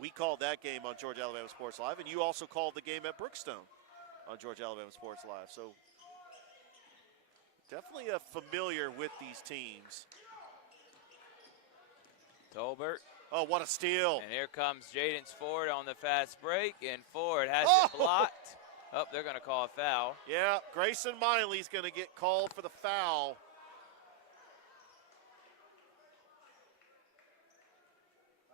We called that game on Georgia Alabama Sports Live, and you also called the game at Brookstone on Georgia Alabama Sports Live. So definitely familiar with these teams. Tolbert. Oh, what a steal. And here comes Jaden Ford on the fast break, and Ford has it blocked. Oh, they're going to call a foul. Yeah, Grayson Miley's going to get called for the foul.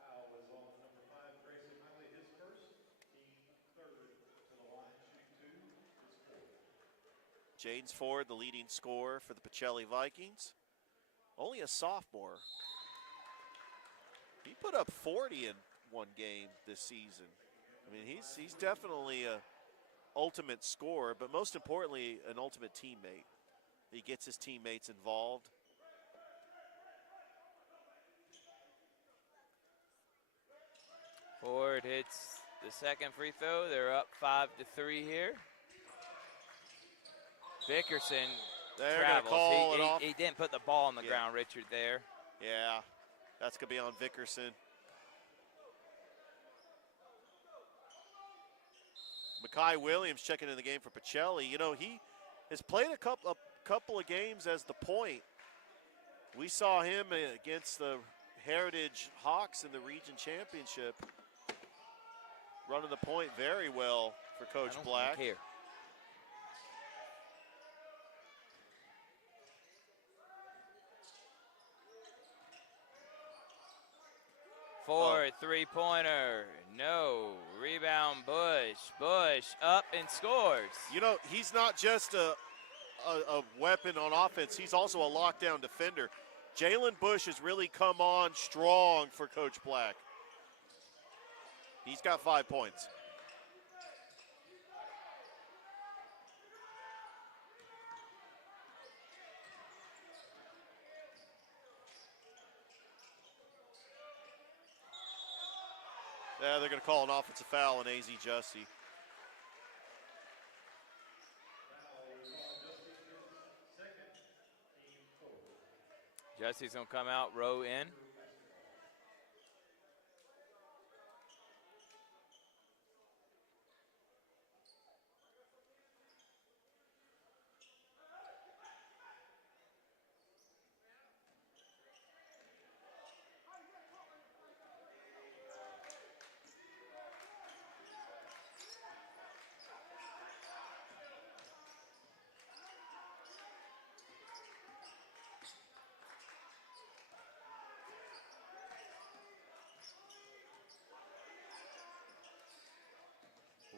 Foul is on number 5, Grayson Miley, his first, team third to the line, shooting 2 is Ford. Jaden Ford, the leading scorer for the Pachelli Vikings. Only a sophomore. He put up 40 in one game this season. I mean, he's definitely a ultimate scorer, but most importantly, an ultimate teammate. He gets his teammates involved. Ford hits the second free throw. They're up 5-3 here. Vickerson They're travels. gonna call it off. He didn't put the ball on the ground, Richard, there. Yeah, that's going to be on Vickerson. Makai Williams checking in the game for Pachelli. You know, he has played a couple of games as the point. We saw him against the Heritage Hawks in the region championship, running the point very well for Coach Black. Here. Ford, three-pointer, no. Rebound, Bush. Bush up and scores. You know, he's not just a weapon on offense. He's also a lockdown defender. Jalen Bush has really come on strong for Coach Black. He's got 5 points. Yeah, they're going to call an offensive foul on AZ Justy. Jesse's going to come out, row in.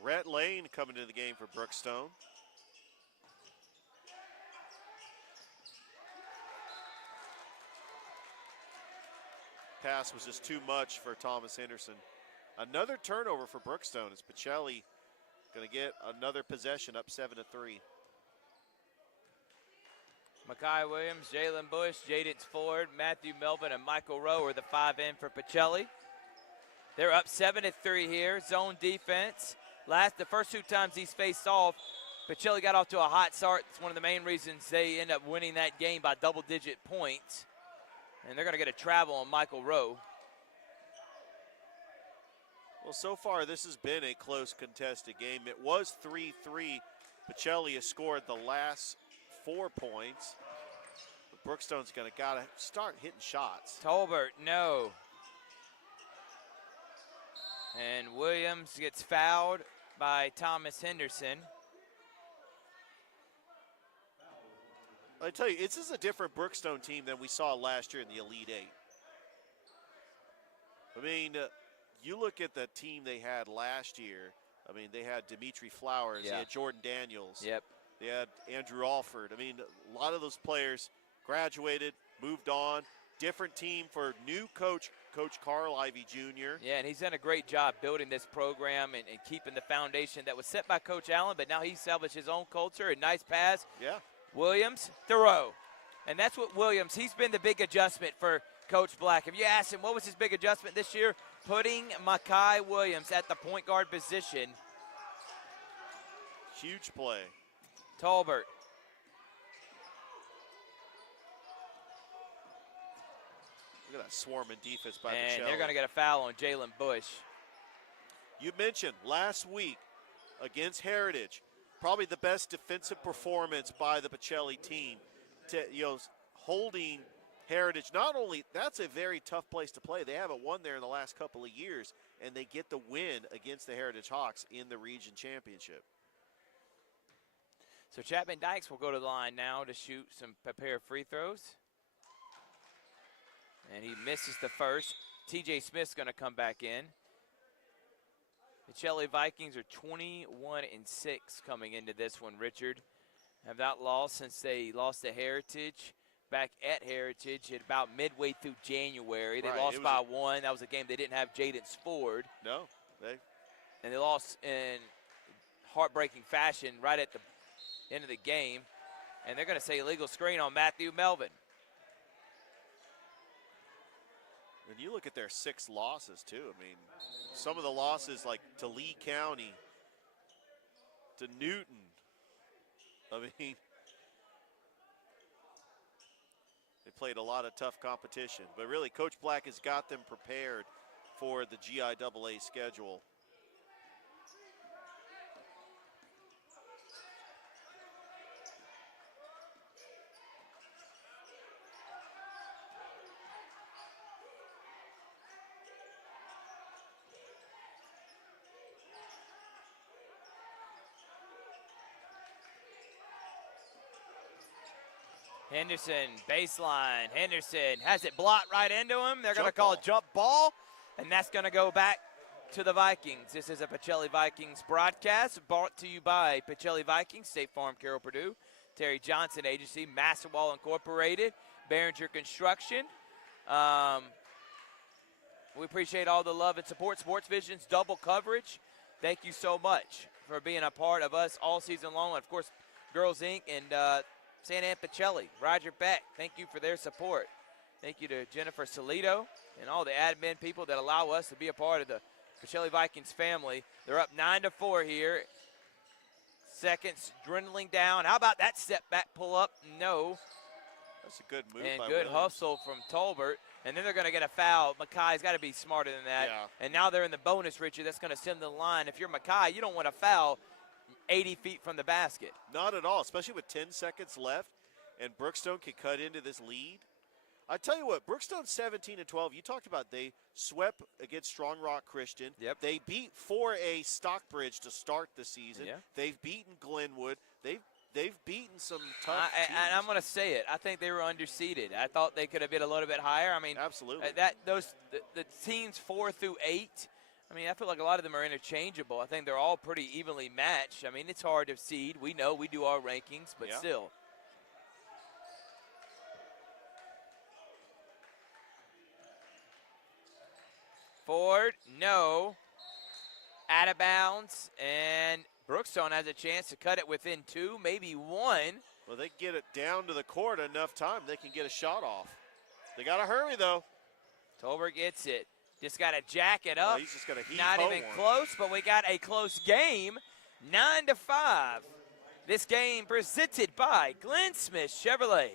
Rhett Lane coming into the game for Brookstone. Pass was just too much for Thomas Henderson. Another turnover for Brookstone as Pachelli going to get another possession, up 7-3. Makai Williams, Jalen Bush, Jaden Ford, Matthew Melvin, and Michael Rowe are the 5 in for Pachelli. They're up 7-3 here, zone defense. The first 2 times he's faced off, Pachelli got off to a hot start. It's one of the main reasons they end up winning that game by double-digit points. And they're going to get a travel on Michael Rowe. Well, so far this has been a close contested game. It was 3-3. Pachelli has scored the last 4 points. But Brookstone's going to gotta start hitting shots. Tolbert, no. And Williams gets fouled by Thomas Henderson. I tell you, this is a different Brookstone team than we saw last year in the Elite Eight. I mean, you look at the team they had last year. I mean, they had Dimitri Flowers, they had Jordan Daniels, they had Andrew Alford. I mean, a lot of those players graduated, moved on. Different team for new coach, Coach Carl Ivy Jr. Yeah, and he's done a great job building this program and keeping the foundation that was set by Coach Allen, but now he's salvaged his own culture. A nice pass. Yeah. Williams, Thoreau. And that's what Williams, he's been the big adjustment for Coach Black. If you ask him what was his big adjustment this year, putting Makai Williams at the point guard position. Huge play. Tolbert. Look at that swarming defense by And Pachelli. they're going to get a foul on Jalen Bush. You mentioned last week against Heritage, probably the best defensive performance by the Pachelli team, holding Heritage. Not only, that's a very tough place to play. They haven't won there in the last couple of years, and they get the win against the Heritage Hawks in the region championship. So Chapman Dykes will go to the line now to shoot a pair of free throws. And he misses the first. TJ Smith's going to come back in. The Pachelli Vikings are 21-6 coming into this one, Richard. Have not lost since they lost to Heritage back at Heritage at about midway through January. They lost by one. That was a game they didn't have Jaden Ford. No. And they lost in heartbreaking fashion right at the end of the game. And they're going to say illegal screen on Matthew Melvin. And you look at their 6 losses, too. I mean, some of the losses like to Lee County, to Newton. I mean, they played a lot of tough competition. But really, Coach Black has got them prepared for the GIAA schedule. Henderson, baseline. Henderson has it blocked right into him. They're going to call Jump jump ball, and that's going to go back to the Vikings. This is a Pachelli Vikings broadcast brought to you by Pachelli Vikings, State Farm, Carroll, Purdue, Terry Johnson Agency, Masterwall Incorporated, Behringer Construction. We appreciate all the love and support. Sports Vision's double coverage. Thank you so much for being a part of us all season long. And of course, Girls Inc. and Santa Ana Pachelli, Roger Beck, thank you for their support. Thank you to Jennifer Solito and all the admin people that allow us to be a part of the Pachelli Vikings family. They're up 9-4 here. Seconds dwindling down. How about that step back pull up? No. That's a good move and by good Williams. hustle from Tolbert. And then they're going to get a foul. Mackay's got to be smarter than that. Yeah. And now they're in the bonus, Richard. That's going to send the line. If you're Mackay, you don't want to foul 80 feet from the basket. Not at all, especially with 10 seconds left, and Brookstone can cut into this lead. I tell you what, Brookstone 17-12. You talked about they swept against Strong Rock Christian. Yep. They beat 4A Stockbridge to start the season. Yeah. They've beaten Glenwood. They've beaten some tough teams. And I'm going to say it. I think they were underseeded. I thought they could have been a little bit higher. I mean, absolutely. The teams 4 through 8. I mean, I feel like a lot of them are interchangeable. I think they're all pretty evenly matched. I mean, it's hard to seed. We know we do our rankings, but still. Ford, no. Out of bounds, and Brookstone has a chance to cut it within 2, maybe 1. Well, they get it down to the court enough time, they can get a shot off. They got to hurry, though. Tolbert gets it. Just got to jack it up. He's just going to Not even close, but we got a close game. 9-5. This game presented by Glenn Smith Chevrolet.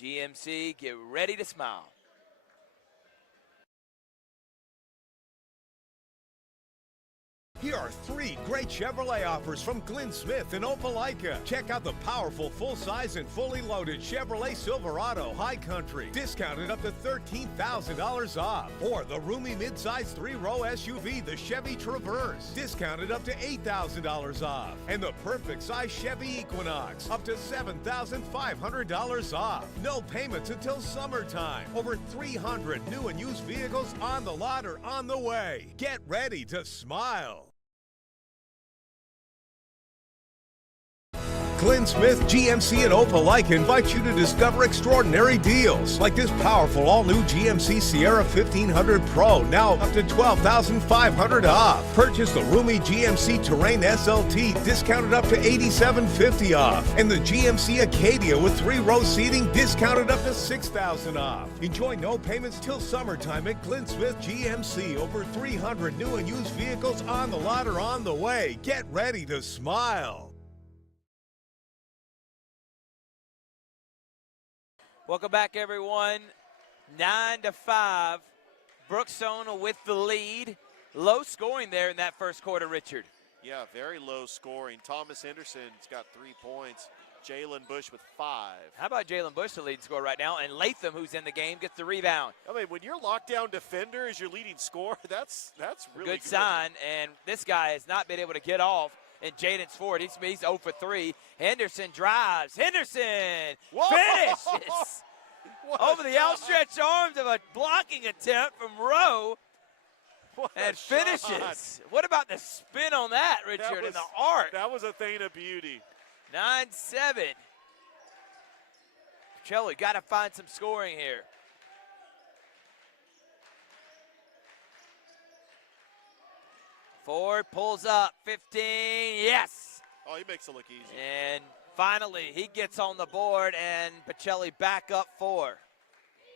GMC, get ready to smile. Here are 3 great Chevrolet offers from Glenn Smith in Opelika. Check out the powerful full-size and fully loaded Chevrolet Silverado High Country, discounted up to $13,000 off. Or the roomy midsize 3-row SUV, the Chevy Traverse, discounted up to $8,000 off. And the perfect size Chevy Equinox, up to $7,500 off. No payments until summertime. Over 300 new and used vehicles on the lot or on the way. Get ready to smile. Glenn Smith GMC and Opelika invite you to discover extraordinary deals like this powerful all-new GMC Sierra 1500 Pro, now up to $12,500 off. Purchase the roomy GMC Terrain SLT, discounted up to $8,750 off. And the GMC Acadia with 3-row seating, discounted up to $6,000 off. Enjoy no payments till summertime at Glenn Smith GMC. Over 300 new and used vehicles on the lot or on the way. Get ready to smile. Welcome back, everyone. 9-5. Brookstone with the lead. low scoring there in that first quarter, Richard. Yeah, very low scoring. Thomas Henderson's got 3 points. Jalen Bush with 5. How about Jalen Bush, the lead scorer right now, and Latham, who's in the game, gets the rebound. I mean, when your lockdown defender is your leading scorer, that's really good sign. And this guy has not been able to get off. And Jaden's forward. He's 0 for 3. Henderson drives. Henderson finishes over the outstretched arms of a blocking attempt from Rowe. And finishes. What about the spin on that, Richard, and the arc? That was a thing of beauty. 9-7. Pachelli got to find some scoring here. Ford pulls up, 15, yes. Oh, he makes it look easy. And finally, he gets on the board, and Pachelli back up 4.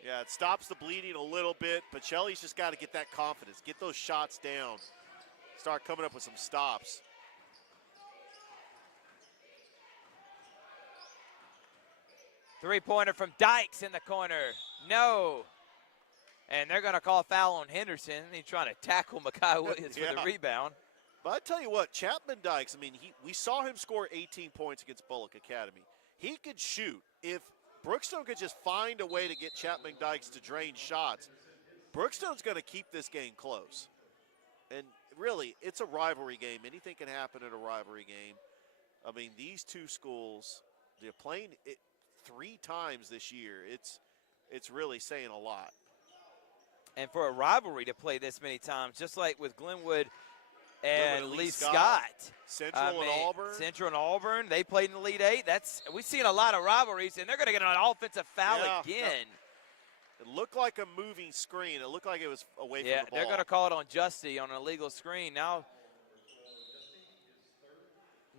Yeah, it stops the bleeding a little bit. Pachelli's just got to get that confidence, get those shots down, start coming up with some stops. Three-pointer from Dykes in the corner. No. And they're going to call a foul on Henderson. He's trying to tackle Makai Williams for the rebound. But I tell you what, Chapman Dykes, I mean, we saw him score 18 points against Bullock Academy. He could shoot. If Brookstone could just find a way to get Chapman Dykes to drain shots, Brookstone's going to keep this game close. And really, it's a rivalry game. Anything can happen in a rivalry game. I mean, these two schools, they're playing it 3 times this year. It's really saying a lot. And for a rivalry to play this many times, just like with Glenwood and Lee Scott. Central and Auburn. Central and Auburn, they played in the Elite 8. We've seen a lot of rivalries, and they're going to get an offensive foul again. It looked like a moving screen. It looked like it was away from the ball. Yeah, they're going to call it on Justy on an illegal screen. Now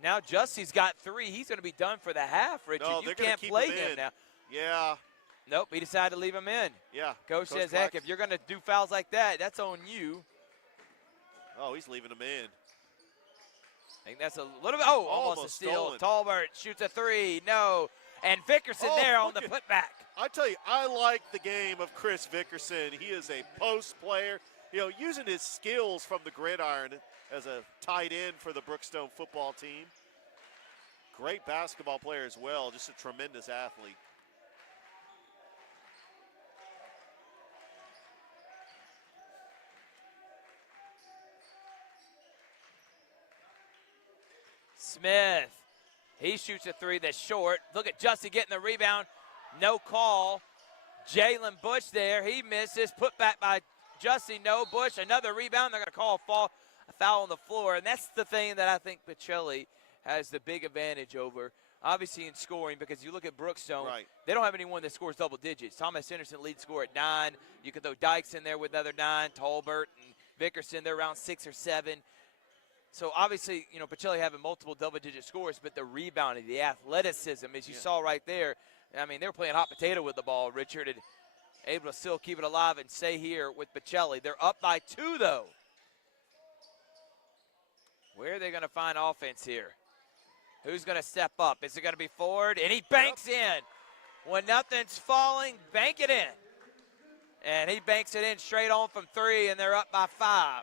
Justy's got 3. He's going to be done for the half, Richard. No, you can't play him now. Yeah. Nope, he decided to leave him in. Yeah. Coach says, heck, if you're going to do fouls like that, that's on you. Oh, he's leaving him in. I think that's a little bit, almost a steal. Talbert shoots a 3, no. And Vickerson there on the putback. I tell you, I like the game of Chris Vickerson. He is a post player, using his skills from the gridiron as a tight end for the Brookstone football team. Great basketball player as well, just a tremendous athlete. Smith, he shoots a 3 that's short. Look at Justy getting the rebound. No call. Jalen Bush there. He misses. Put back by Justy. No. Bush, another rebound. They're going to call a foul on the floor. And that's the thing that I think Pachelli has the big advantage over. Obviously in scoring, because you look at Brookstone, they don't have anyone that scores double digits. Thomas Henderson lead score at 9. You can throw Dykes in there with another 9. Talbert and Vickerson, they're around 6 or 7. So obviously, Pachelli having multiple double-digit scores, but the rebounding, the athleticism, as you saw right there, I mean, they were playing hot potato with the ball, Richard, and able to still keep it alive and stay here with Pachelli. They're up by 2, though. Where are they going to find offense here? Who's going to step up? Is it going to be Ford? And he banks in. When nothing's falling, bank it in. And he banks it in straight on from 3, and they're up by 5.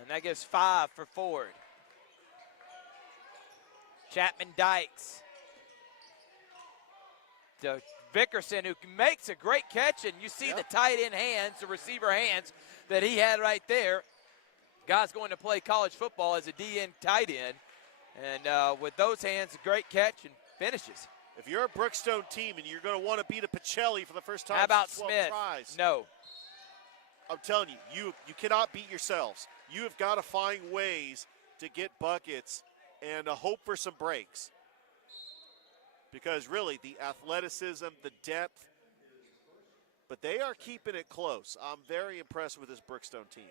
And that gives 5 for Ford. Chapman Dykes. To Vickerson, who makes a great catch, and you see the tight end hands, the receiver hands that he had right there. Guy's going to play college football as a DN tight end. And with those hands, a great catch and finishes. If you're a Brookstone team and you're going to want to beat a Pachelli for the first time, how about since 12 Smith? Tries, No. I'm telling you, you cannot beat yourselves. You have got to find ways to get buckets and hope for some breaks. Because really, the athleticism, the depth, but they are keeping it close. I'm very impressed with this Brookstone team.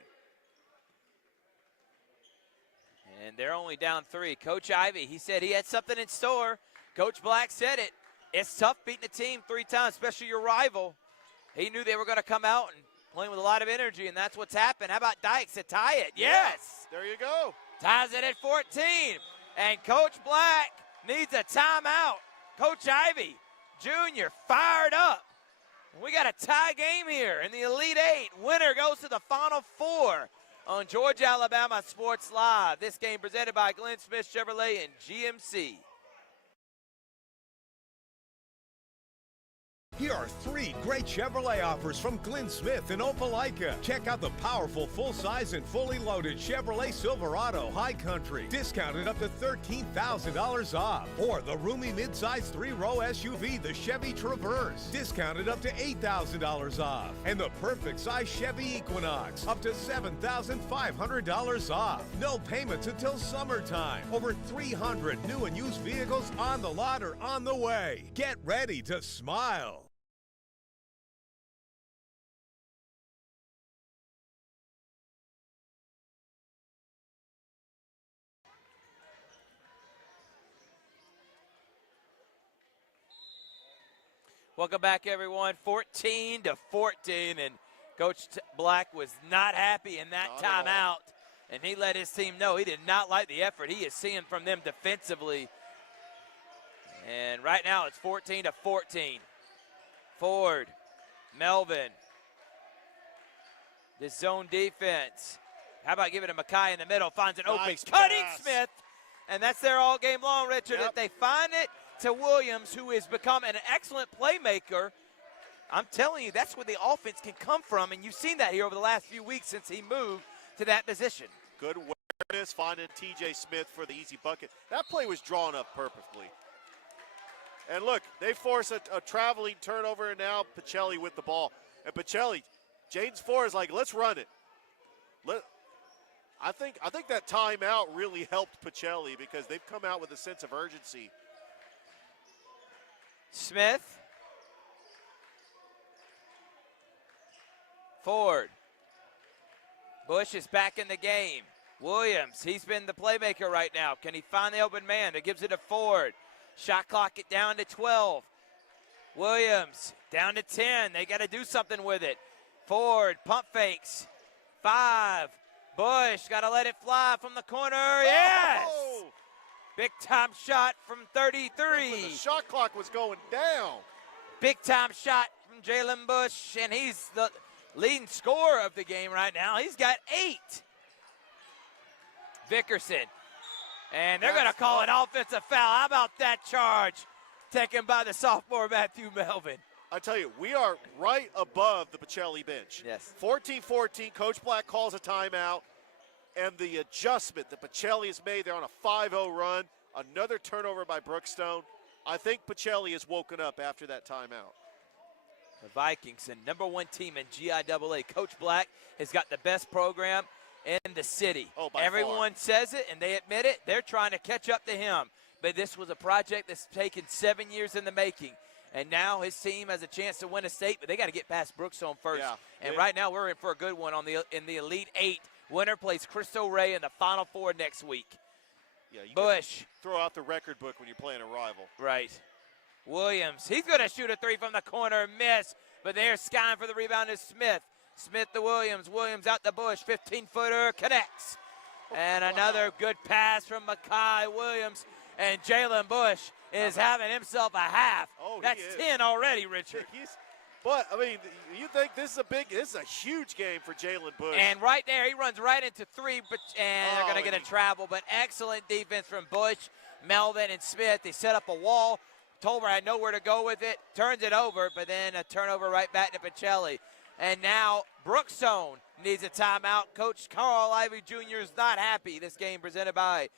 And they're only down 3. Coach Ivey, he said he had something in store. Coach Black said it. It's tough beating a team 3 times, especially your rival. He knew they were going to come out and playing with a lot of energy, and that's what's happened. How about Dykes to tie it? Yes. There you go. Ties it at 14. And Coach Black needs a timeout. Coach Ivey, Jr., fired up. We got a tie game here in the Elite 8. Winner goes to the Final 4. on Georgia, Alabama Sports Live. This game presented by Glenn Smith Chevrolet and GMC. Here are 3 great Chevrolet offers from Glenn Smith in Opelika. Check out the powerful full-size and fully loaded Chevrolet Silverado High Country, discounted up to $13,000 off. Or the roomy midsize 3-row SUV, the Chevy Traverse, discounted up to $8,000 off. And the perfect size Chevy Equinox, up to $7,500 off. No payments until summertime. Over 300 new and used vehicles on the lot or on the way. Get ready to smile. Welcome back, everyone. 14-14, and Coach Black was not happy in that timeout, and he let his team know he did not like the effort he is seeing from them defensively. And right now it's 14-14. Ford, Melvin, this zone defense. How about giving it to Mackay in the middle? Finds an open cutting Smith, and that's there all game long, Richard. If they find it to Williams, who has become an excellent playmaker, I'm telling you, that's where the offense can come from, and you've seen that here over the last few weeks since he moved to that position. Good awareness, finding T.J. Smith for the easy bucket. That play was drawn up perfectly. And look, they force a traveling turnover, and now Pachelli with the ball. And Pachelli, Jaden's Ford is like, let's run it. I think that timeout really helped Pachelli because they've come out with a sense of urgency. Smith. Ford. Bush is back in the game. Williams, he's been the playmaker right now. Can he find the open man? That gives it to Ford. Shot clock it down to 12. Williams down to 10. They got to do something with it. Ford, pump fakes. 5. Bush, got to let it fly from the corner. Yes! Oh! Big time shot from 33. The shot clock was going down. Big time shot from Jalen Bush, and he's the leading scorer of the game right now. He's got 8. Vickerson. And they're going to call an offensive foul. How about that charge taken by the sophomore Matthew Melvin? I tell you, we are right above the Pachelli bench. Yes. 14-14, Coach Black calls a timeout, and the adjustment that Pachelli has made, they're on a 5-0 run, another turnover by Brookstone. I think Pachelli has woken up after that timeout. The Vikings, the #1 team in GIAA. Coach Black has got the best program in the city. Everyone says it, and they admit it. They're trying to catch up to him. But this was a project that's taken 7 years in the making. And now his team has a chance to win a state, but they got to get past Brookstone first. Yeah. And right now we're in for a good one in the Elite 8. Winner plays Cristo Rey in the Final Four next week. Yeah, you Bush. Throw out the record book when you're playing a rival. Right. Williams, he's going to shoot a 3 from the corner, miss, but they're skying for the rebound is Smith. Smith to Williams. Williams out the Bush, 15-footer, connects. And another good pass from Mackay Williams. And Jalen Bush is having himself a half. That's 10 already, Richard. But, I mean, you think this is a huge game for Jalen Bush. And right there, he runs right into 3, and they're going to get a travel. But excellent defense from Bush, Melvin, and Smith. They set up a wall. Tolbert had nowhere to go with it. Turns it over, but then a turnover right back to Pachelli. And now Brookstone needs a timeout. Coach Carl Ivy Jr. is not happy. This game presented by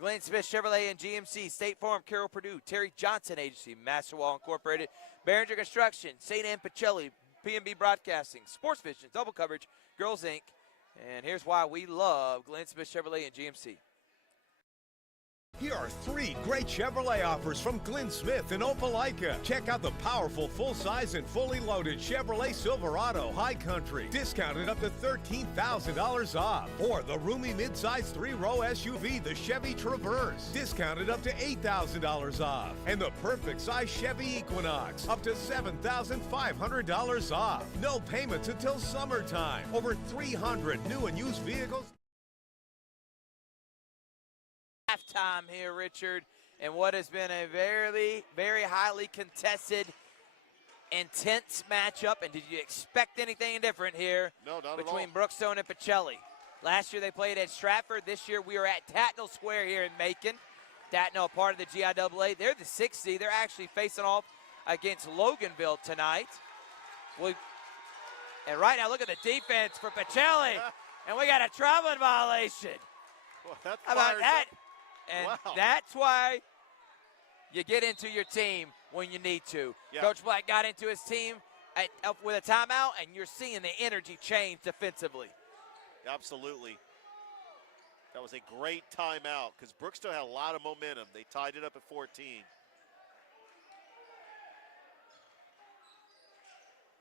Glenn Smith Chevrolet and GMC, State Farm, Carroll Purdue, Terry Johnson Agency, Masterwall Incorporated, Behringer Construction, St. Anne Pachelli, P&B Broadcasting, Sports Vision, Double Coverage, Girls Inc. And here's why we love Glenn Smith Chevrolet and GMC. Here are 3 great Chevrolet offers from Glenn Smith in Opelika. Check out the powerful full-size and fully loaded Chevrolet Silverado High Country, discounted up to $13,000 off. Or the roomy midsize 3-row SUV, the Chevy Traverse, discounted up to $8,000 off. And the perfect size Chevy Equinox, up to $7,500 off. No payments until summertime. Over 300 new and used vehicles. Halftime here, Richard, and what has been a very, very highly contested, intense matchup. And did you expect anything different here No, not between at all. Brookstone and Pachelli? Last year they played at Stratford. This year we are at Tatnall Square here in Macon. Tatnall, part of the GIAA. They're the 6th seed. They're actually facing off against Loganville tonight. And right now, look at the defense for Pacelli. And we got a traveling violation. Well, that How about fires that? up. And Wow. that's why you get into your team when you need to. Yeah. Coach Black got into his team with a timeout, and you're seeing the energy change defensively. Absolutely. That was a great timeout because Brookstone had a lot of momentum. They tied it up at 14.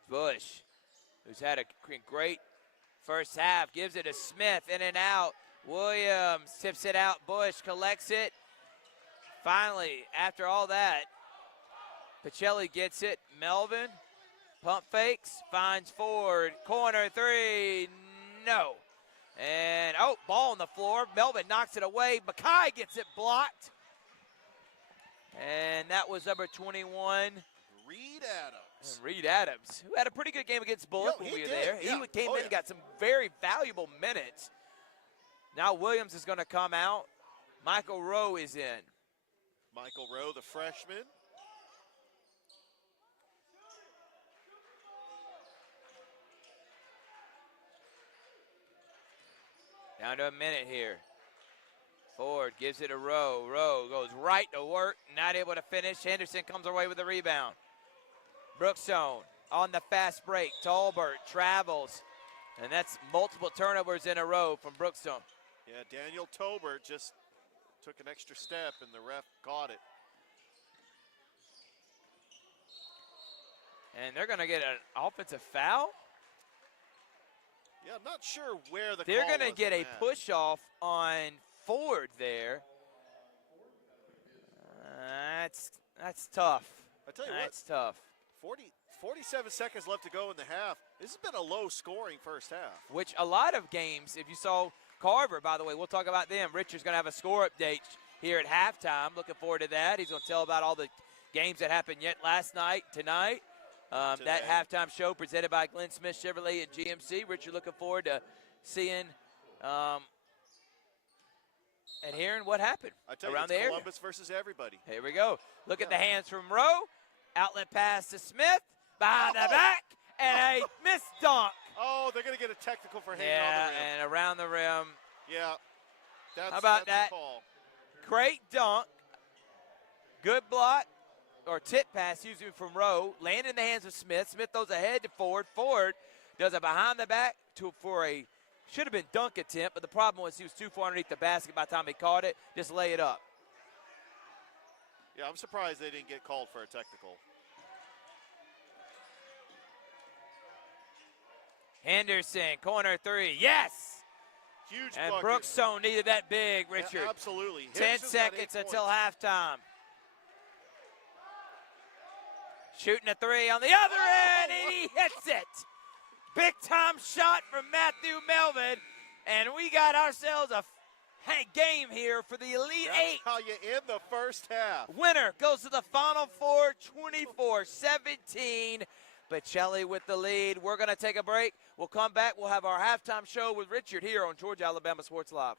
Bush, who's had a great first half, gives it to Smith, in and out. Williams tips it out. Bush collects it. Finally, after all that, Pachelli gets it. Melvin, pump fakes, finds Ford. Corner three, no. And, ball on the floor. Melvin knocks it away. Mackay gets it blocked. And that was number 21. Reed Adams. And Reed Adams, who had a pretty good game against Bullock when we were there. Yeah. He came in and got some very valuable minutes. Now Williams is going to come out. Michael Rowe is in. Michael Rowe, the freshman. Down to a minute here. Ford gives it to Rowe. Rowe goes right to work, not able to finish. Henderson comes away with the rebound. Brookstone on the fast break. Tolbert travels, and that's multiple turnovers in a row from Brookstone. Yeah, Daniel Tolbert just took an extra step, and the ref caught it. And they're going to get an offensive foul. Yeah, I'm not sure where the They're call going to was get on a that. push-off on Ford there. That's tough. I tell you That's tough. 47 seconds left to go in the half. This has been a low-scoring first half. Which a lot of games, if you saw Carver, by the way, we'll talk about them. Richard's going to have a score update here at halftime. Looking forward to that. He's going to tell about all the games that happened yet last night, tonight. That halftime show presented by Glenn Smith Chevrolet at GMC. Richard, looking forward to seeing and hearing what happened I tell around you, the it's area. Columbus versus everybody. Here we go. Look at the hands from Rowe. Outlet pass to Smith. Behind the back. And a missed dunk. Oh, they're going to get a technical for hanging on Yeah, the rim. and around the rim. Yeah, that's, How about that's that? a call. Great dunk. Good block. Or tip pass, usually from Rowe. Landed in the hands of Smith. Smith throws ahead to Ford. Ford does a behind the back for a, should have been dunk attempt, but the problem was he was too far underneath the basket by the time he caught it. Just lay it up. Yeah, I'm surprised they didn't get called for a technical. Henderson, corner three. Yes! Huge And bucket. Brookstone needed that big, Yeah, Richard. absolutely. 10 Henderson's got 8 seconds until points. halftime. Shooting a three on the other end, and he hits it. Big time shot from Matthew Melvin, and we got ourselves a game here for the Elite That's Eight. how you end the first half. Winner goes to the Final Four, 24-17. Pachelli with the lead. We're going to take a break. We'll come back. We'll have our halftime show with Richard here on Georgia Alabama Sports Live.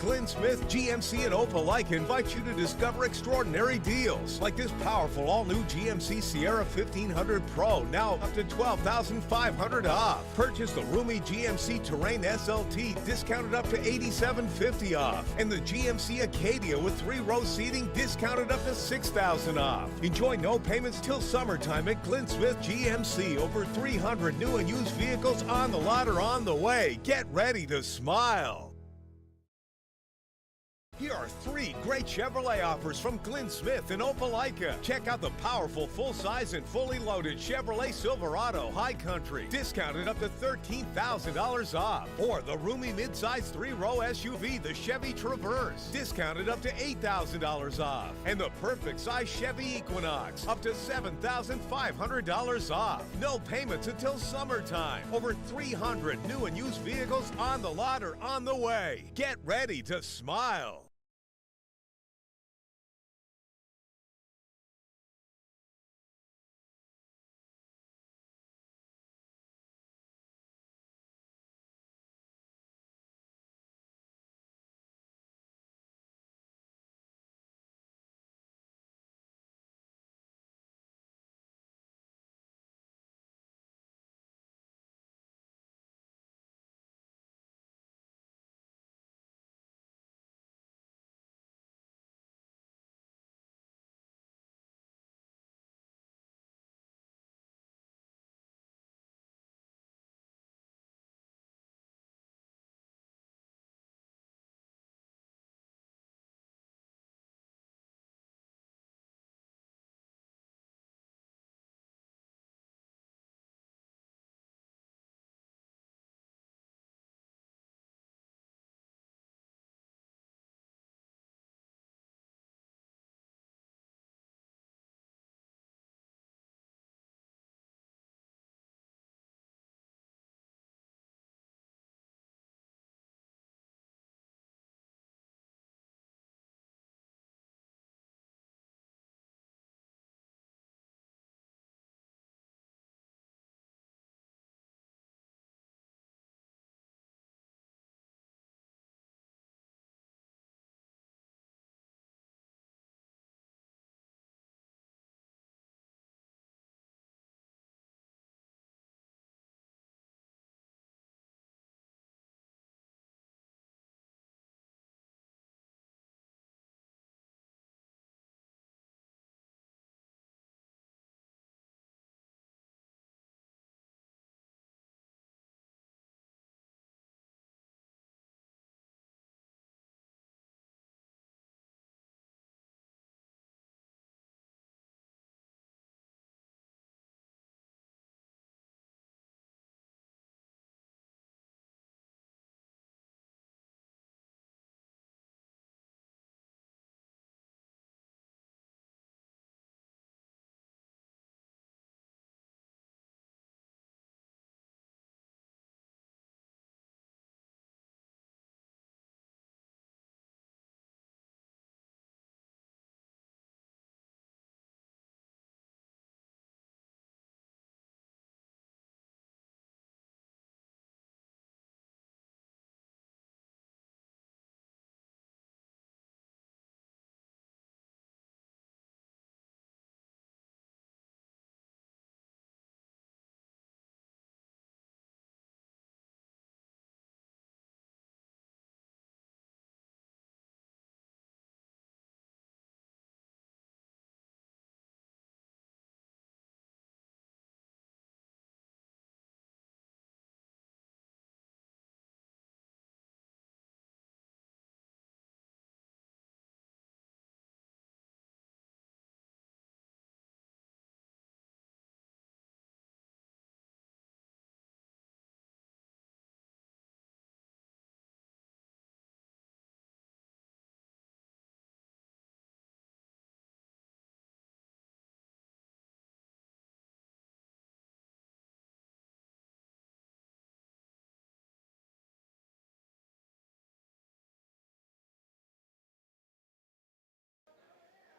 Glenn Smith, GMC, and Opelika invite you to discover extraordinary deals like this powerful all-new GMC Sierra 1500 Pro, now up to $12,500 off. Purchase the roomy GMC Terrain SLT, discounted up to $8,750 off. And the GMC Acadia with 3-row seating, discounted up to $6,000 off. Enjoy no payments till summertime at Glenn Smith GMC. Over 300 new and used vehicles on the lot or on the way. Get ready to smile. Here are 3 great Chevrolet offers from Glenn Smith in Opelika. Check out the powerful, full-size, and fully loaded Chevrolet Silverado High Country, discounted up to $13,000 off. Or the roomy midsize 3-row SUV, the Chevy Traverse, discounted up to $8,000 off. And the perfect size Chevy Equinox, up to $7,500 off. No payments until summertime. Over 300 new and used vehicles on the lot or on the way. Get ready to smile.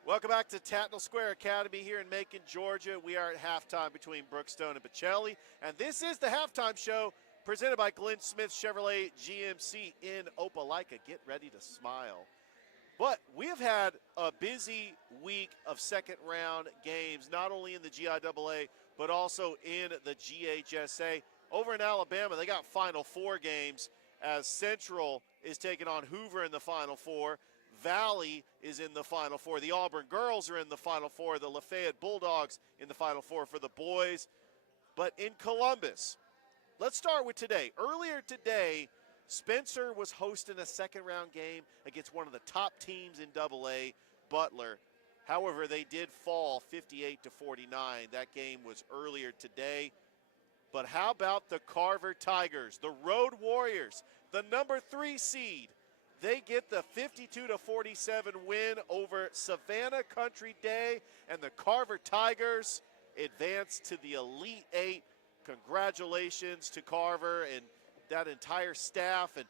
Welcome back to Tatnall Square Academy here in Macon, Georgia. We are at halftime between Brookstone and Pachelli, and this is the halftime show presented by Glenn Smith Chevrolet GMC in Opelika. Get ready to smile. But we have had a busy week of second-round games, not only in the GIAA, but also in the GHSA. Over in Alabama, they got Final Four games as Central is taking on Hoover in the Final Four. Valley is in the Final Four. The Auburn girls are in the Final Four. The Lafayette Bulldogs in the Final Four for the boys. But in Columbus, let's start with today. Earlier today, Spencer was hosting a second-round game against one of the top teams in AA, Butler. However, they did fall 58-49. That game was earlier today. But how about the Carver Tigers, the Road Warriors, the number 3 seed? They get the 52-47 win over Savannah Country Day, and the Carver Tigers advance to the Elite 8. Congratulations to Carver and that entire staff. And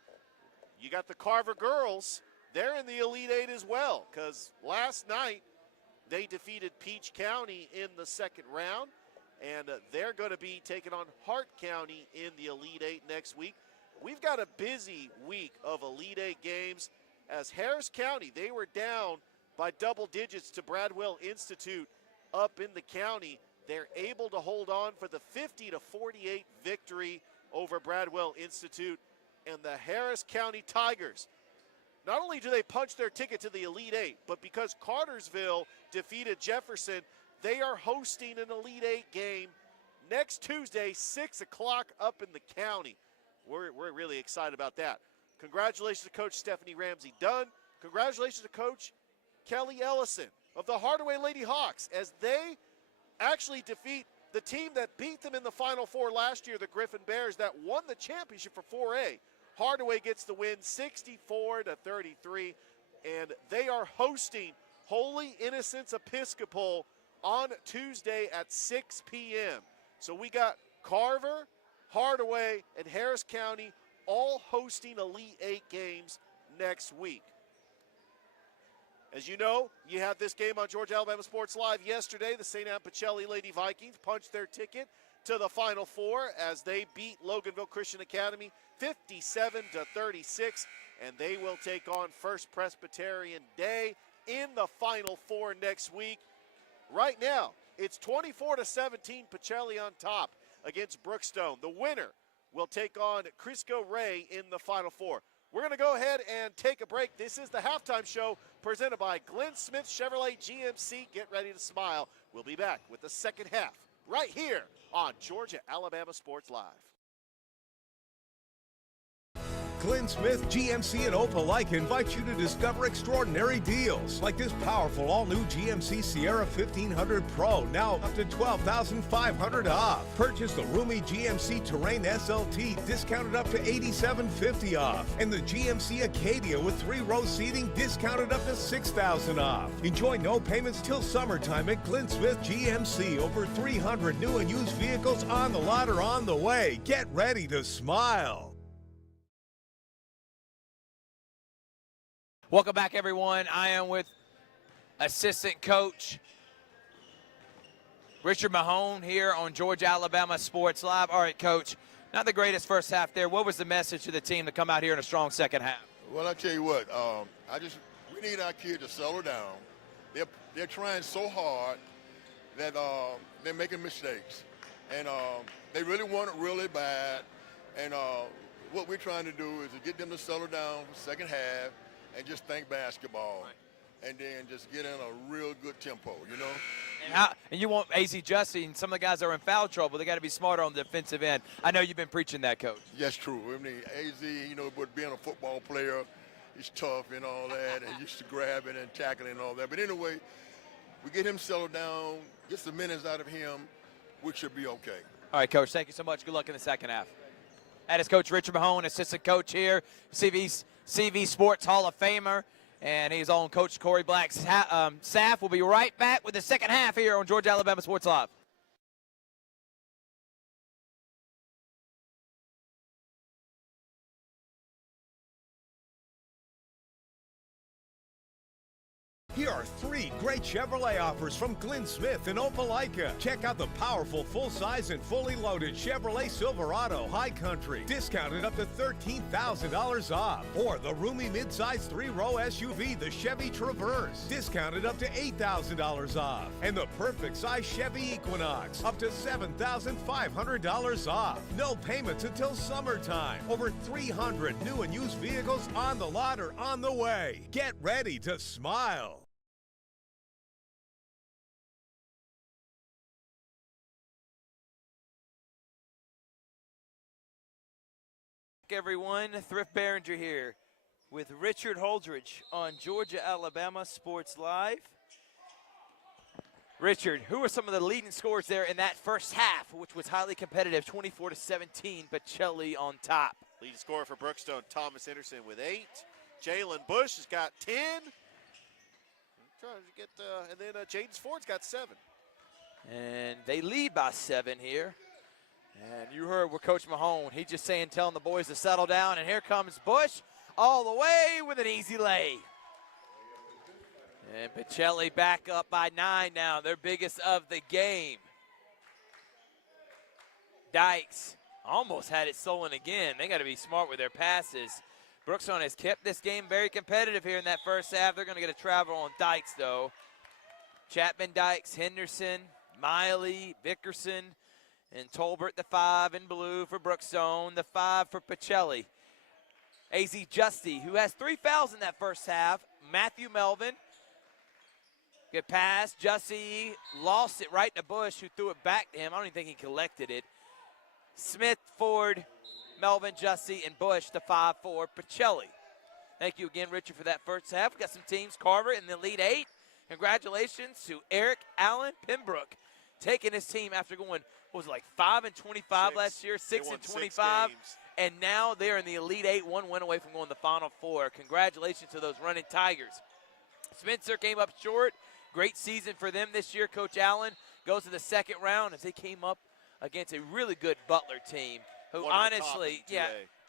you got the Carver girls. They're in the Elite 8 as well, because last night they defeated Peach County in the second round, and they're going to be taking on Hart County in the Elite 8 next week. We've got a busy week of Elite 8 games as Harris County, they were down by double digits to Bradwell Institute up in the county. They're able to hold on for the 50-48 victory over Bradwell Institute. And the Harris County Tigers, not only do they punch their ticket to the Elite 8, but because Cartersville defeated Jefferson, they are hosting an Elite 8 game next Tuesday, 6 o'clock up in the county. We're really excited about that. Congratulations to Coach Stephanie Ramsey Dunn. Congratulations to Coach Kelly Ellison of the Hardaway Lady Hawks as they actually defeat the team that beat them in the Final Four last year, the Griffin Bears, that won the championship for 4A. Hardaway gets the win 64-33, and they are hosting Holy Innocents Episcopal on Tuesday at 6 p.m. So we got Carver, Hardaway, and Harris County all hosting Elite 8 games next week. As you know, you had this game on Georgia Alabama Sports Live yesterday. The St. Anne Pachelli Lady Vikings punched their ticket to the Final Four as they beat Loganville Christian Academy 57-36, and they will take on First Presbyterian Day in the Final Four next week. Right now, it's 24-17 Pachelli on top against Brookstone. The winner will take on Crisco Ray in the Final Four. We're going to go ahead and take a break. This is the halftime show presented by Glenn Smith Chevrolet GMC. Get ready to smile. We'll be back with the second half right here on Georgia Alabama Sports Live. Glenn Smith GMC in Opelika invites you to discover extraordinary deals like this powerful all-new GMC Sierra 1500 Pro, now up to $12,500 off. Purchase the roomy GMC Terrain SLT, discounted up to $8,750 off. And the GMC Acadia with 3-row seating, discounted up to $6,000 off. Enjoy no payments till summertime at Glenn Smith GMC. Over 300 new and used vehicles on the lot or on the way. Get ready to smile. Welcome back, everyone. I am with assistant coach Richard Mahone here on Georgia Alabama Sports Live. All right, Coach, not the greatest first half there. What was the message to the team to come out here in a strong second half? Well, I tell you what, we need our kids to settle down. They're trying so hard that they're making mistakes, and they really want it really bad. And what we're trying to do is to get them to settle down for the second half and just think basketball, right, and then just get in a real good tempo, you know. And you want AZ Justy and some of the guys that are in foul trouble, they got to be smarter on the defensive end. I know you've been preaching that, Coach. Yes, true. I mean, AZ, you know, but being a football player, he's tough and all that, and used to grabbing and tackling and all that. But anyway, we get him settled down, get some minutes out of him, we should be okay. All right, Coach, thank you so much. Good luck in the second half. That is Coach Richard Mahone, assistant coach here, CV Sports Hall of Famer, and he's on Coach Corey Black's staff. We'll be right back with the second half here on Georgia Alabama Sports Live. Here are 3 great Chevrolet offers from Glenn Smith in Opelika. Check out the powerful full-size and fully loaded Chevrolet Silverado High Country, discounted up to $13,000 off. Or the roomy midsize 3-row SUV, the Chevy Traverse, discounted up to $8,000 off. And the perfect size Chevy Equinox, up to $7,500 off. No payments until summertime. Over 300 new and used vehicles on the lot or on the way. Get ready to smile. Everyone, Thrift Behringer here with Richard Holdridge on Georgia Alabama Sports Live. Richard, who are some of the leading scorers there in that first half, which was highly competitive, 24-17, Pachelli on top? Leading scorer for Brookstone, Thomas Henderson with 8. Jalen Bush has got 10. Trying to get, and then Jaden Ford's got 7. And they lead by 7 here. And you heard with Coach Mahone, he's just saying, telling the boys to settle down. And here comes Bush all the way with an easy lay. And Pachelli back up by 9 now, their biggest of the game. Dykes almost had it stolen again. They got to be smart with their passes. Brookstone has kept this game very competitive here in that first half. They're going to get a travel on Dykes, though. Chapman, Dykes, Henderson, Miley, Vickerson, and Tolbert, the 5 in blue for Brookstone, the 5 for Pachelli. AZ Justy, who has 3 fouls in that first half. Matthew Melvin, good pass. Justy lost it right to Bush, who threw it back to him. I don't even think he collected it. Smith, Ford, Melvin, Justy, and Bush, the 5 for Pachelli. Thank you again, Richard, for that first half. We've got some teams, Carver in the Elite 8. Congratulations to Eric Allen Pembroke, taking his team after going, what was it, like 5-25 last year, 6-25, and now they're in the Elite 8, 1 win away from going to the Final Four. Congratulations to those running Tigers. Spencer came up short. Great season for them this year. Coach Allen goes to the second round as they came up against a really good Butler team, who honestly,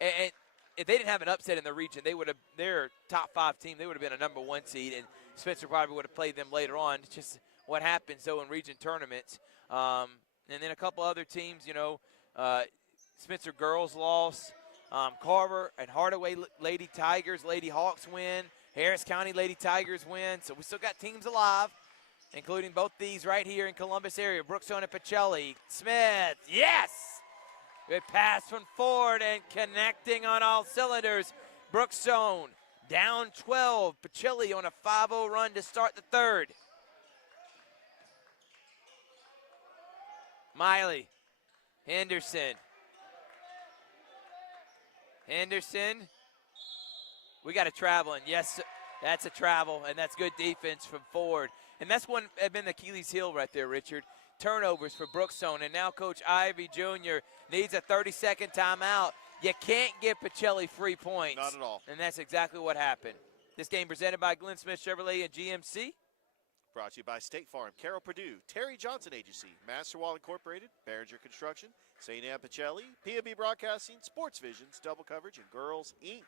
and if they didn't have an upset in the region, they would have, their top 5 team, they would have been a number 1 seed, and Spencer probably would have played them later on. It's just what happens, though, in region tournaments. And then a couple other teams, you know, Spencer girls lost. Carver and Hardaway Lady Tigers, Lady Hawks win. Harris County Lady Tigers win. So we still got teams alive, including both these right here in Columbus area. Brookstone and Pachelli. Smith, yes! Good pass from Ford and connecting on all cylinders. Brookstone down 12. Pachelli on a 5-0 run to start the third. Miley, Henderson. We got a travel, and yes, that's a travel, and that's good defense from Ford. And that's one had been the Achilles heel right there, Richard. Turnovers for Brookstone, and now Coach Ivy Jr. needs a 30-second timeout. You can't give Pachelli free points. Not at all. And that's exactly what happened. This game presented by Glenn Smith Chevrolet and GMC. Brought to you by State Farm, Carroll Purdue, Terry Johnson Agency, Masterwall Incorporated, Behringer Construction, St. Anne Pachelli, P&B Broadcasting, Sports Visions, Double Coverage, and Girls Inc.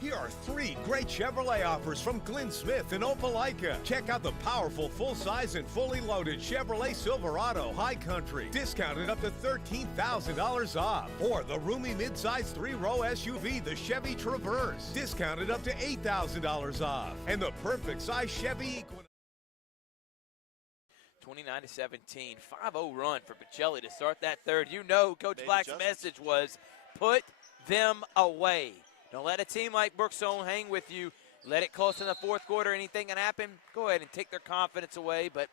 Here are 3 great Chevrolet offers from Glenn Smith in Opelika. Check out the powerful full-size and fully loaded Chevrolet Silverado High Country, discounted up to $13,000 off. Or the roomy midsize 3-row SUV, the Chevy Traverse, discounted up to $8,000 off. And the perfect size Chevy Equinox. 29-17, 5-0 run for Pachelli to start that third. You know Coach Black's message was put them away. Don't let a team like Brookstone hang with you. Let it close in the fourth quarter. Anything can happen. Go ahead and take their confidence away. But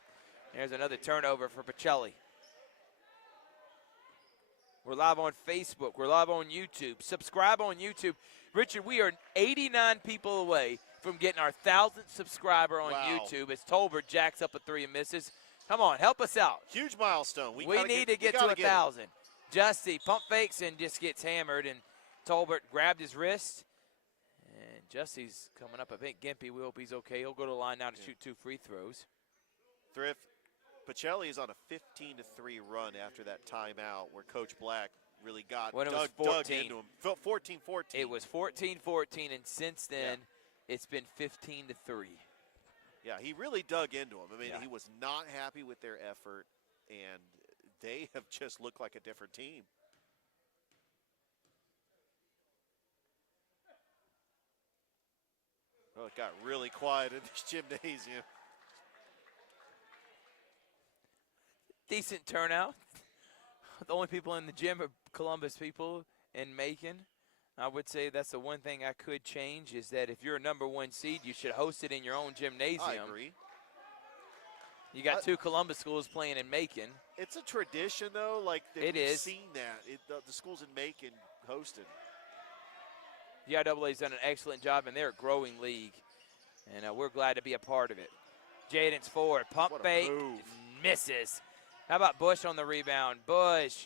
there's another turnover for Pachelli. We're live on Facebook. We're live on YouTube. Subscribe on YouTube. Richard, we are 89 people away from getting our 1,000th subscriber on YouTube as Tolbert jacks up a 3 and misses. Come on, help us out. Huge milestone. We need to get to 1,000. Justy pump fakes and just gets hammered, and Tolbert grabbed his wrist. And Justy's coming up. I think Gimpy, we hope he's okay. He'll go to the line now to shoot 2 free throws. Thrift, Pachelli is on a 15-3 run after that timeout where Coach Black really got when it was dug 14. into him. 14-14. It was 14-14, and since then, it's been 15-3. Yeah, he really dug into him. I mean, Yeah. he was not happy with their effort, and they have just looked like a different team. Oh, it got really quiet in this gymnasium. Decent turnout. The only people in the gym are Columbus people and Macon. I would say that's the one thing I could change is that if you're a #1 seed, you should host it in your own gymnasium. I agree. You got 2 Columbus schools playing in Macon. It's a tradition, though. Like It we've is. seen that the schools in Macon hosted. The IAA's done an excellent job, and they're a growing league, and we're glad to be a part of it. Jaden's forward, pump What a fake, move. misses. How about Bush on the rebound? Bush,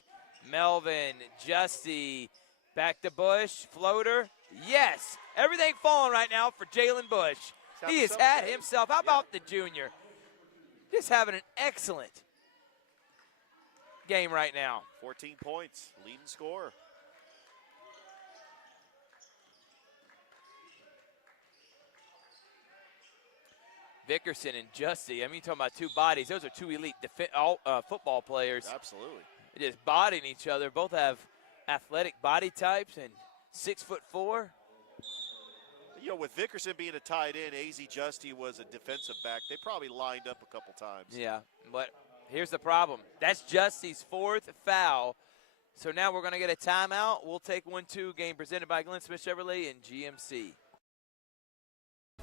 Melvin, Justy, back to Bush, floater. Yes, everything falling right now for Jalen Bush. He has had himself. How about the junior? Just having an excellent game right now. 14 points, leading scorer. Vickerson and Justy. I mean, talking about 2 bodies. Those are 2 elite football players. Absolutely. Just bodying each other. Both have athletic body types and 6'4". You know, with Vickerson being a tight end, AZ Justy was a defensive back. They probably lined up a couple times. Yeah, but here's the problem. That's Justy's 4th foul. So now we're going to get a timeout. We'll take 1-2 game presented by Glenn Smith Chevrolet and GMC.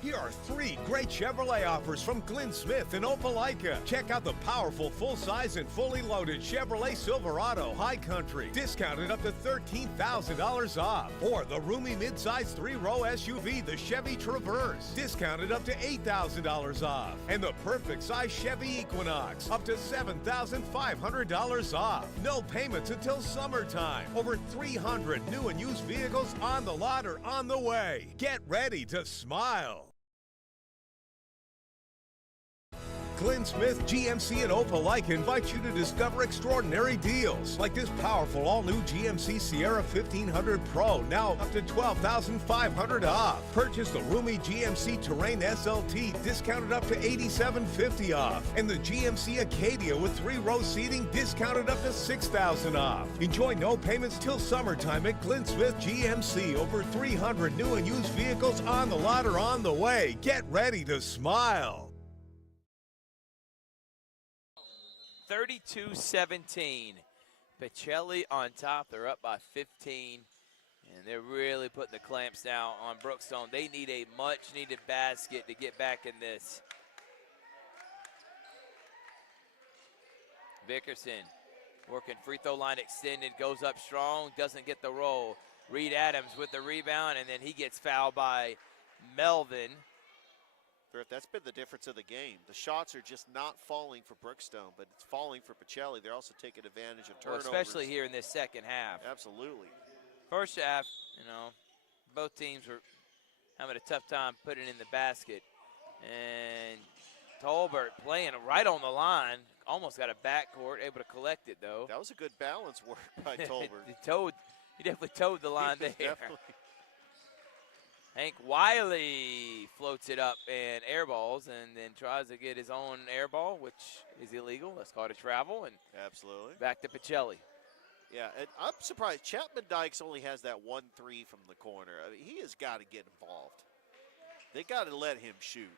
Here are 3 great Chevrolet offers from Glenn Smith in Opelika. Check out the powerful full-size and fully loaded Chevrolet Silverado High Country, discounted up to $13,000 off. Or the roomy midsize 3-row SUV, the Chevy Traverse, discounted up to $8,000 off. And the perfect size Chevy Equinox, up to $7,500 off. No payments until summertime. Over 300 new and used vehicles on the lot or on the way. Get ready to smile. Glenn Smith GMC and Opelika invite you to discover extraordinary deals like this powerful all-new GMC Sierra 1500 Pro, now up to $12,500 off. Purchase the roomy GMC Terrain SLT, discounted up to $8,750 off. And the GMC Acadia with 3-row seating, discounted up to $6,000 off. Enjoy no payments till summertime at Glenn Smith GMC. Over 300 new and used vehicles on the lot or on the way. Get ready to smile. 32-17. Pachelli on top. They're up by 15. And they're really putting the clamps down on Brookstone. They need a much-needed basket to get back in this. Vickerson working free throw line extended, goes up strong, doesn't get the roll. Reed Adams with the rebound, and then he gets fouled by Melvin. That's been the difference of the game. The shots are just not falling for Brookstone, but it's falling for Pachelli. They're also taking advantage of Well, turnovers. especially here in this second half. Absolutely. First half, you know, both teams were having a tough time putting it in the basket. And Tolbert playing right on the line. Almost got a backcourt, able to collect it, though. That was a good balance work by Tolbert. He definitely towed the line there. Definitely. Hank Wiley floats it up and airballs and then tries to get his own airball, which is illegal. That's called a travel. And absolutely. Back to Pachelli. Yeah, and I'm surprised Chapman Dykes only has that 1-3 from the corner. I mean, he has got to get involved. They got to let him shoot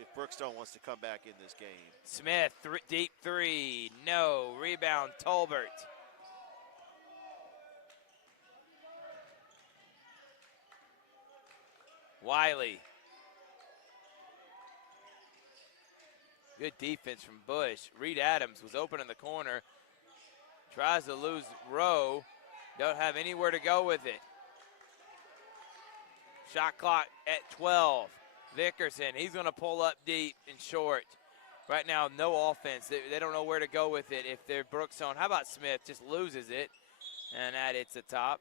if Brookstone wants to come back in this game. Smith, deep 3, no. Rebound, Tolbert. Wiley. Good defense from Bush. Reed Adams was open in the corner. Tries to lose Rowe. Don't have anywhere to go with it. Shot clock at 12. Vickerson, he's going to pull up deep and short. Right now, no offense. They don't know where to go with it if they're Brookstone. How about Smith? Just loses it. And that hits the top.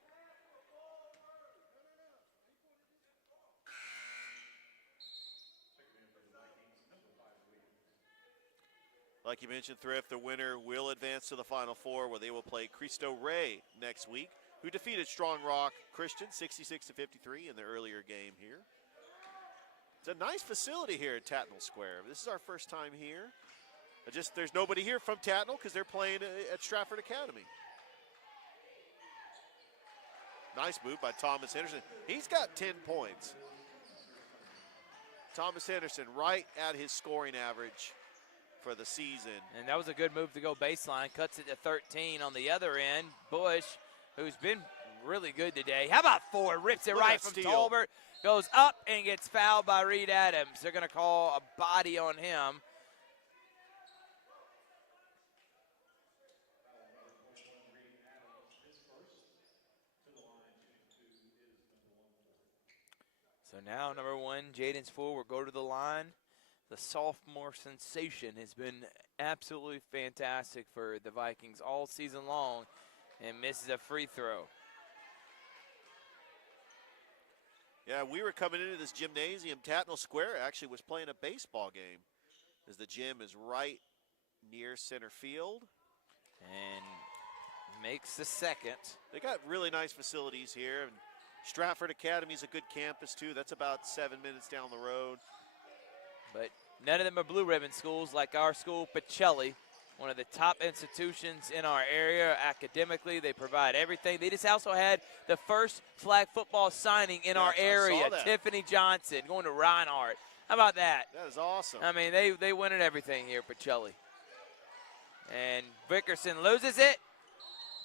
Like you mentioned, Thrift, the winner will advance to the Final Four, where they will play Cristo Rey next week, who defeated Strong Rock Christian 66-53 in the earlier game here. It's a nice facility here at Tatnall Square. This is our first time here. There's nobody here from Tatnall because they're playing at Stratford Academy. Nice move by Thomas Henderson. He's got 10 points. Thomas Henderson right at his scoring average for the season. And that was a good move to go baseline. Cuts it to 13 on the other end. Bush, who's been really good today. How about 4? Rips it right from Tolbert. Goes up and gets fouled by Reed Adams. They're going to call a body on him. So now, number 1, Jaden Spool will go to the line. The sophomore sensation has been absolutely fantastic for the Vikings all season long and misses a free throw. Yeah, we were coming into this gymnasium. Tatnall Square actually was playing a baseball game, as the gym is right near center field. And makes the second. They got really nice facilities here. And Stratford Academy is a good campus, too. That's about 7 minutes down the road. But none of them are blue ribbon schools like our school, Pachelli, one of the top institutions in our area academically. They provide everything. They just also had the first flag football signing in our area, Tiffany Johnson, going to Reinhardt. How about that? That is awesome. I mean, they win at everything here, Pachelli. And Vickerson loses it.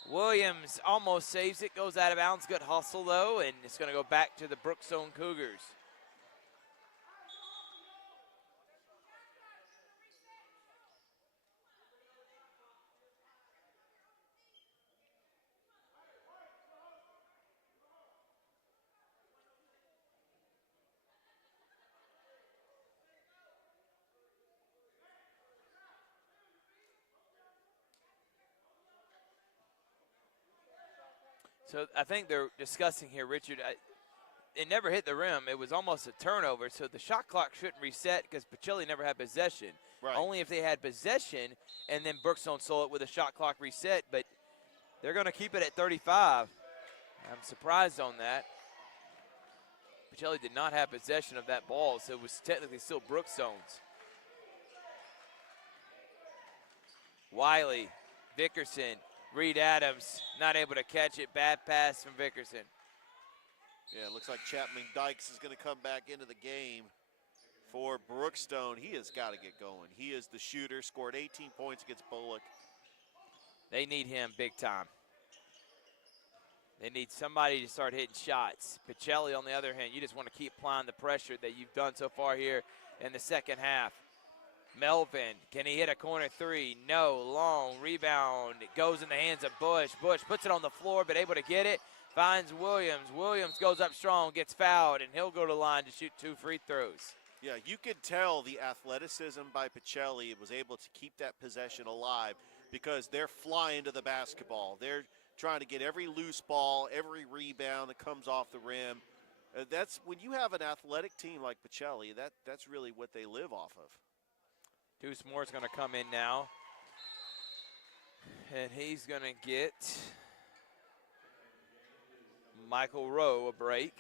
Williams almost saves it, goes out of bounds. Good hustle, though, and it's going to go back to the Brookstone Cougars. So I think they're discussing here, Richard, it never hit the rim. It was almost a turnover, so the shot clock shouldn't reset because Pachelli never had possession. Right. Only if they had possession, and then Brookstone saw it with a shot clock reset, but they're going to keep it at 35. I'm surprised on that. Pachelli did not have possession of that ball, so it was technically still Brookstone's. Wiley, Vickerson, Reed Adams not able to catch it. Bad pass from Vickerson. Yeah, it looks like Chapman Dykes is going to come back into the game for Brookstone. He has got to get going. He is the shooter, scored 18 points against Bullock. They need him big time. They need somebody to start hitting shots. Pachelli, on the other hand, you just want to keep applying the pressure that you've done so far here in the second half. Melvin, can he hit a corner 3? No, long rebound. It goes in the hands of Bush. Bush puts it on the floor, but able to get it. Finds Williams. Williams goes up strong, gets fouled, and he'll go to the line to shoot 2 free throws. Yeah, you could tell the athleticism by Pachelli was able to keep that possession alive because they're flying to the basketball. They're trying to get every loose ball, every rebound that comes off the rim. That's when you have an athletic team like Pachelli, that's really what they live off of. Deuce Moore's going to come in now. And he's going to get Michael Rowe a break.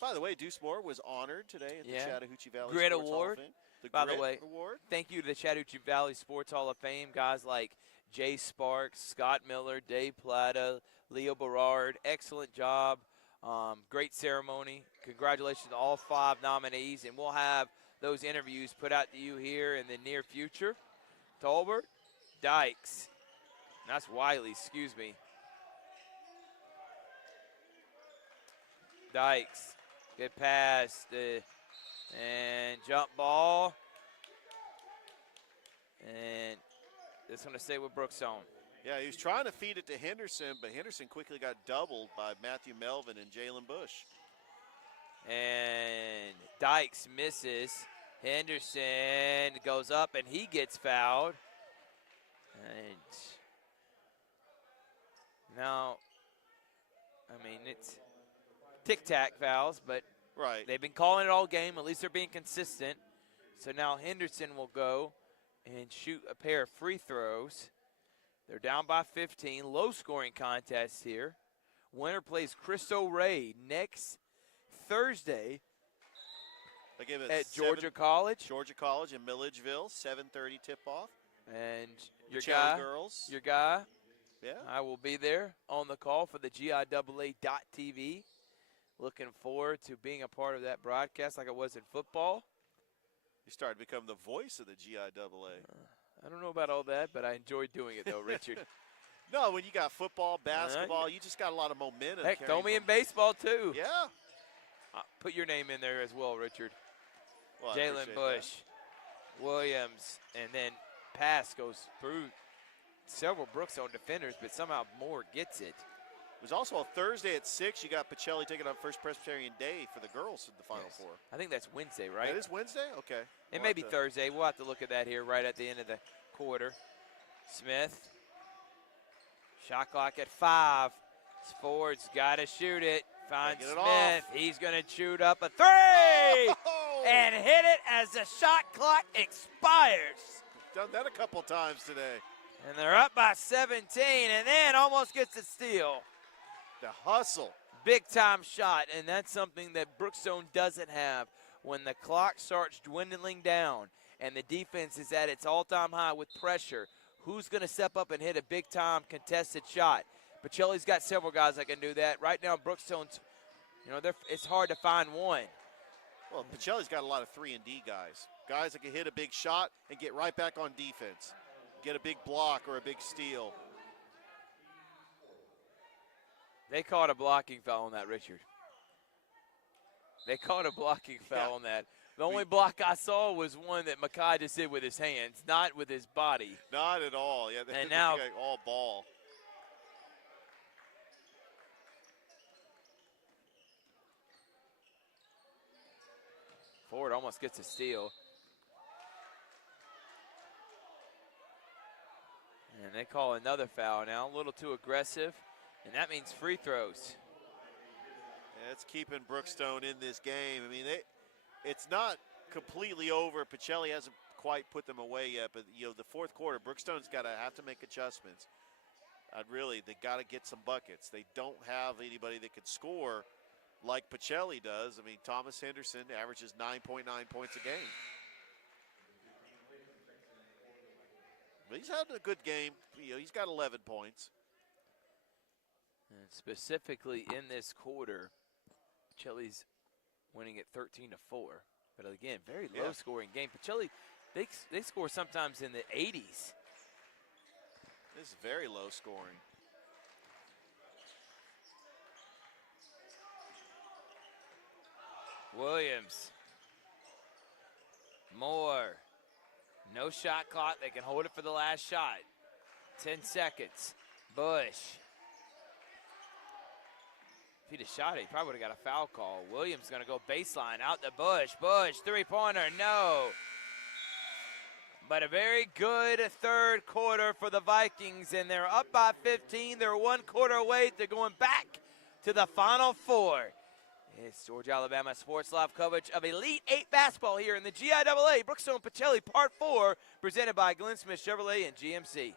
By the way, Deuce Moore was honored today at the Chattahoochee Valley Grit Sports Award. Hall of Fame. By the way, Award. Thank you to the Chattahoochee Valley Sports Hall of Fame. Guys like Jay Sparks, Scott Miller, Dave Plata, Leo Berard. Excellent job. Great ceremony. Congratulations to all 5 nominees. And we'll have those interviews put out to you here in the near future. Tolbert, Dykes. That's Wiley, excuse me. Dykes. Good pass. And jump ball. And it's going to stay with Brookstone. Yeah, he was trying to feed it to Henderson, but Henderson quickly got doubled by Matthew Melvin and Jalen Bush. And Dykes misses. Henderson goes up and he gets fouled. And now, I mean, it's tic-tac fouls, but right. They've been calling it all game. At least they're being consistent. So now Henderson will go, and shoot a pair of free throws. They're down by 15. Low-scoring contest here. Winner plays Cristo Rey next Thursday at Georgia College. Georgia College in Milledgeville, 7:30 tip-off. And your Pachelli guy, girls. Yeah. I will be there on the call for the GIAA.TV. Looking forward to being a part of that broadcast like I was in football. You started to become the voice of the GIAA. I don't know about all that, but I enjoyed doing it, though, Richard. No, when you got football, basketball, you just got a lot of momentum. Heck, throw me in baseball, too. Yeah. Put your name in there as well, Richard. Well, Jalen Bush, Williams, and then pass goes through several Brookstone defenders, but somehow Moore gets it. It was also a Thursday at 6. You got Pachelli taking on First Presbyterian Day for the girls in the Final Four. I think that's Wednesday, right? It is Wednesday? Okay. It may be Thursday. We'll have to look at that here right at the end of the quarter. Smith. Shot clock at 5. Ford's got to shoot it. Finds Smith. He's going to shoot up a 3 and hit it as the shot clock expires. Done that a couple times today. And they're up by 17 and then almost gets a steal. The hustle. Big time shot, and that's something that Brookstone doesn't have. When the clock starts dwindling down and the defense is at its all-time high with pressure, who's going to step up and hit a big-time contested shot? Pachelli's got several guys that can do that. Right now, Brookstone's, it's hard to find one. Well, Pachelli's got a lot of 3-and-D guys. Guys that can hit a big shot and get right back on defense. Get a big block or a big steal. They caught a blocking foul on that, Richard. They caught a blocking foul on that. The only block I saw was one that Makai just did with his hands, not with his body. Not at all. Yeah, and now all ball. Ford almost gets a steal. And they call another foul now, a little too aggressive, and that means free throws. Yeah, it's keeping Brookstone in this game. I mean, it's not completely over. Pachelli hasn't quite put them away yet, but the fourth quarter, Brookstone's got to have to make adjustments. They got to get some buckets. They don't have anybody that can score like Pachelli does. I mean, Thomas Henderson averages 9.9 points a game. But he's having a good game. He's got 11 points. And specifically in this quarter, Pachelli's winning at 13-4. But again, very low-scoring game. Pachelli, they score sometimes in the 80s. This is very low-scoring. Williams. Moore. No shot clock. They can hold it for the last shot. 10 seconds. Bush. If he'd have shot it, he probably would have got a foul call. Williams going to go baseline out to Bush. Bush, three-pointer, no. But a very good third quarter for the Vikings, and they're up by 15. They're 1 quarter away. They're going back to the Final Four. It's Georgia Alabama Sports Live coverage of Elite 8 basketball here in the GIAA Brookstone Pachelli Part 4, presented by Glenn Smith Chevrolet and GMC.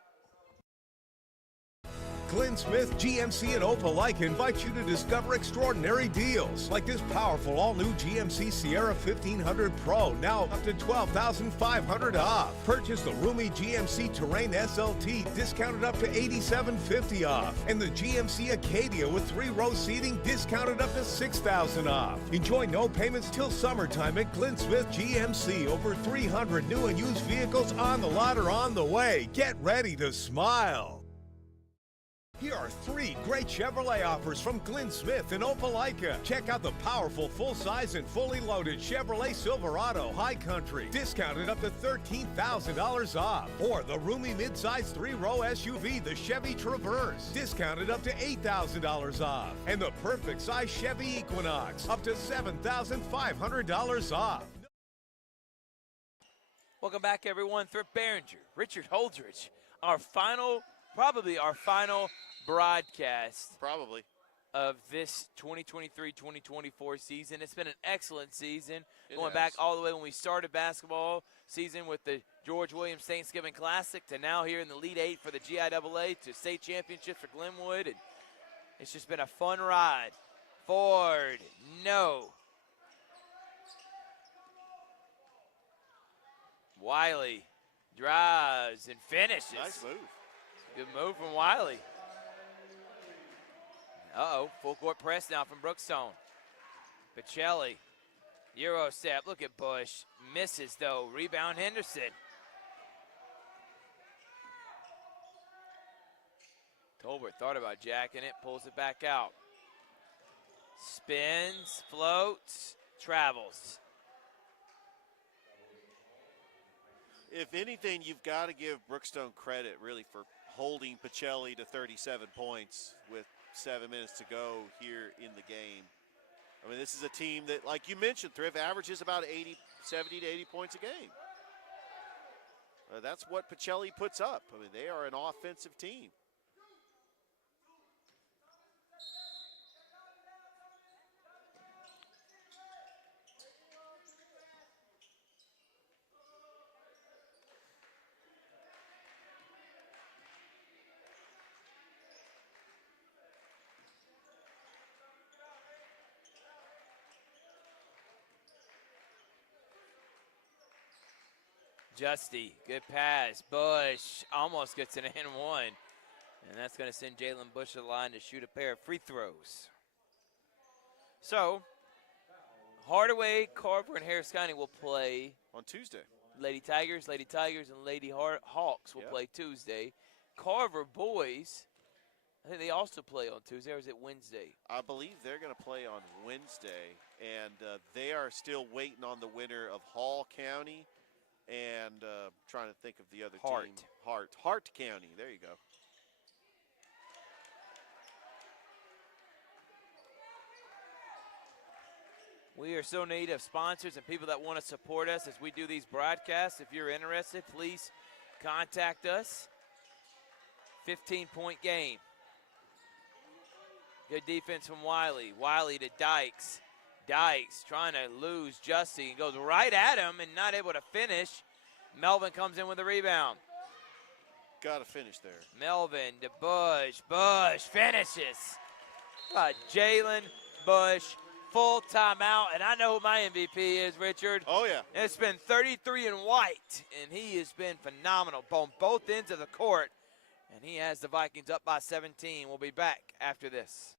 Glenn Smith, GMC, and Opelika invite you to discover extraordinary deals like this powerful all-new GMC Sierra 1500 Pro, now up to $12,500 off. Purchase the roomy GMC Terrain SLT, discounted up to $8,750 off. And the GMC Acadia with 3-row seating, discounted up to $6,000 off. Enjoy no payments till summertime at Glenn Smith GMC. Over 300 new and used vehicles on the lot or on the way. Get ready to smile. Here are 3 great Chevrolet offers from Glenn Smith in Opelika. Check out the powerful full-size and fully loaded Chevrolet Silverado High Country, discounted up to $13,000 off. Or the roomy midsize 3-row SUV, the Chevy Traverse, discounted up to $8,000 off. And the perfect size Chevy Equinox, up to $7,500 off. Welcome back, everyone. Thrift Behringer, Richard Holdridge, probably our final broadcast of this 2023-2024 season. It's been an excellent season, going back all the way when we started basketball season with the George Williams Thanksgiving Classic to now here in the Elite Eight for the GIAA to state championships for Glenwood. And it's just been a fun ride. Ford, no. Wiley drives and finishes. Nice move. Good move from Wiley. Full court press now from Brookstone. Pachelli, Euro step, look at Bush. Misses though, rebound Henderson. Tolbert thought about jacking it, pulls it back out. Spins, floats, travels. If anything, you've got to give Brookstone credit really for holding Pachelli to 37 points with 7 minutes to go here in the game. I mean, this is a team that, like you mentioned, Thrift averages about 70 to 80 points a game. That's what Pachelli puts up. I mean, they are an offensive team. Justy, good pass. Bush almost gets an and one. And that's going to send Jalen Bush to the line to shoot a pair of free throws. So, Hardaway, Carver, and Harris County will play on Tuesday. Lady Tigers, and Lady Hawks will play Tuesday. Carver boys, I think they also play on Tuesday, or is it Wednesday? I believe they're going to play on Wednesday, and they are still waiting on the winner of Hall County and trying to think of the other team. Hart County. There you go. We are so in need of sponsors and people that want to support us as we do these broadcasts. If you're interested, please contact us. 15-point game. Good defense from Wiley. Wiley to Dykes. Dykes trying to lose Justy and goes right at him and not able to finish. Melvin comes in with a rebound. Got to finish there. Melvin to Bush. Bush finishes. Jalen Bush, full timeout. And I know who my MVP is, Richard. Oh, yeah. It's been 33 in white, and he has been phenomenal on both ends of the court. And he has the Vikings up by 17. We'll be back after this.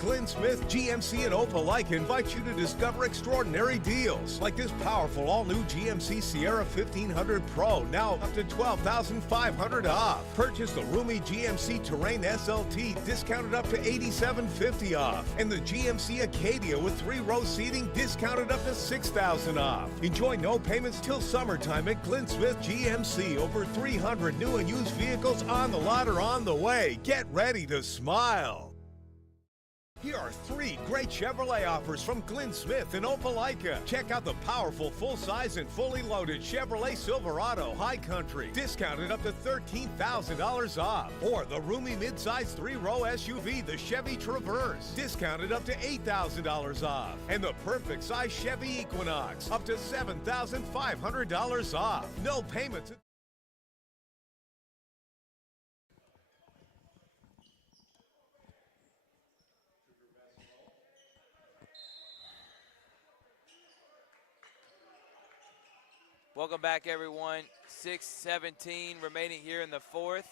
Glenn Smith GMC and Opelika invite you to discover extraordinary deals like this powerful all-new GMC Sierra 1500 Pro, now up to $12,500 off. Purchase the roomy GMC Terrain SLT, discounted up to $8,750 off, and the GMC Acadia with 3-row seating, discounted up to $6,000 off. Enjoy no payments till summertime at Glenn Smith GMC. Over 300 new and used vehicles on the lot or on the way. Get ready to smile. Here are 3 great Chevrolet offers from Glenn Smith in Opelika. Check out the powerful full-size and fully loaded Chevrolet Silverado High Country, discounted up to $13,000 off. Or the roomy midsize 3-row SUV, the Chevy Traverse, discounted up to $8,000 off. And the perfect size Chevy Equinox, up to $7,500 off. No payments. Welcome back, everyone. 6:17 remaining here in the fourth.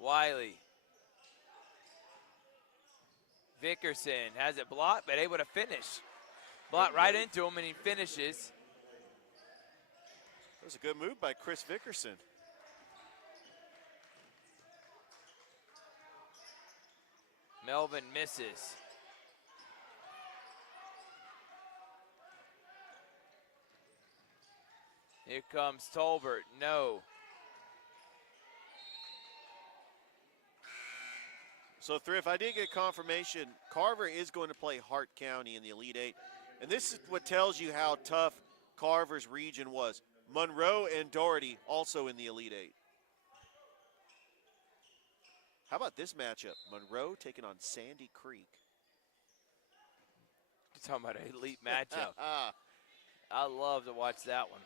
Wiley. Vickerson has it blocked, but able to finish. Blocked right into him, and he finishes. That was a good move by Chris Vickerson. Melvin misses. Here comes Tolbert, no. So, Thrift, I did get confirmation. Carver is going to play Hart County in the Elite Eight. And this is what tells you how tough Carver's region was. Monroe and Doherty also in the Elite Eight. How about this matchup? Monroe taking on Sandy Creek. You're talking about an elite matchup. I love to watch that one.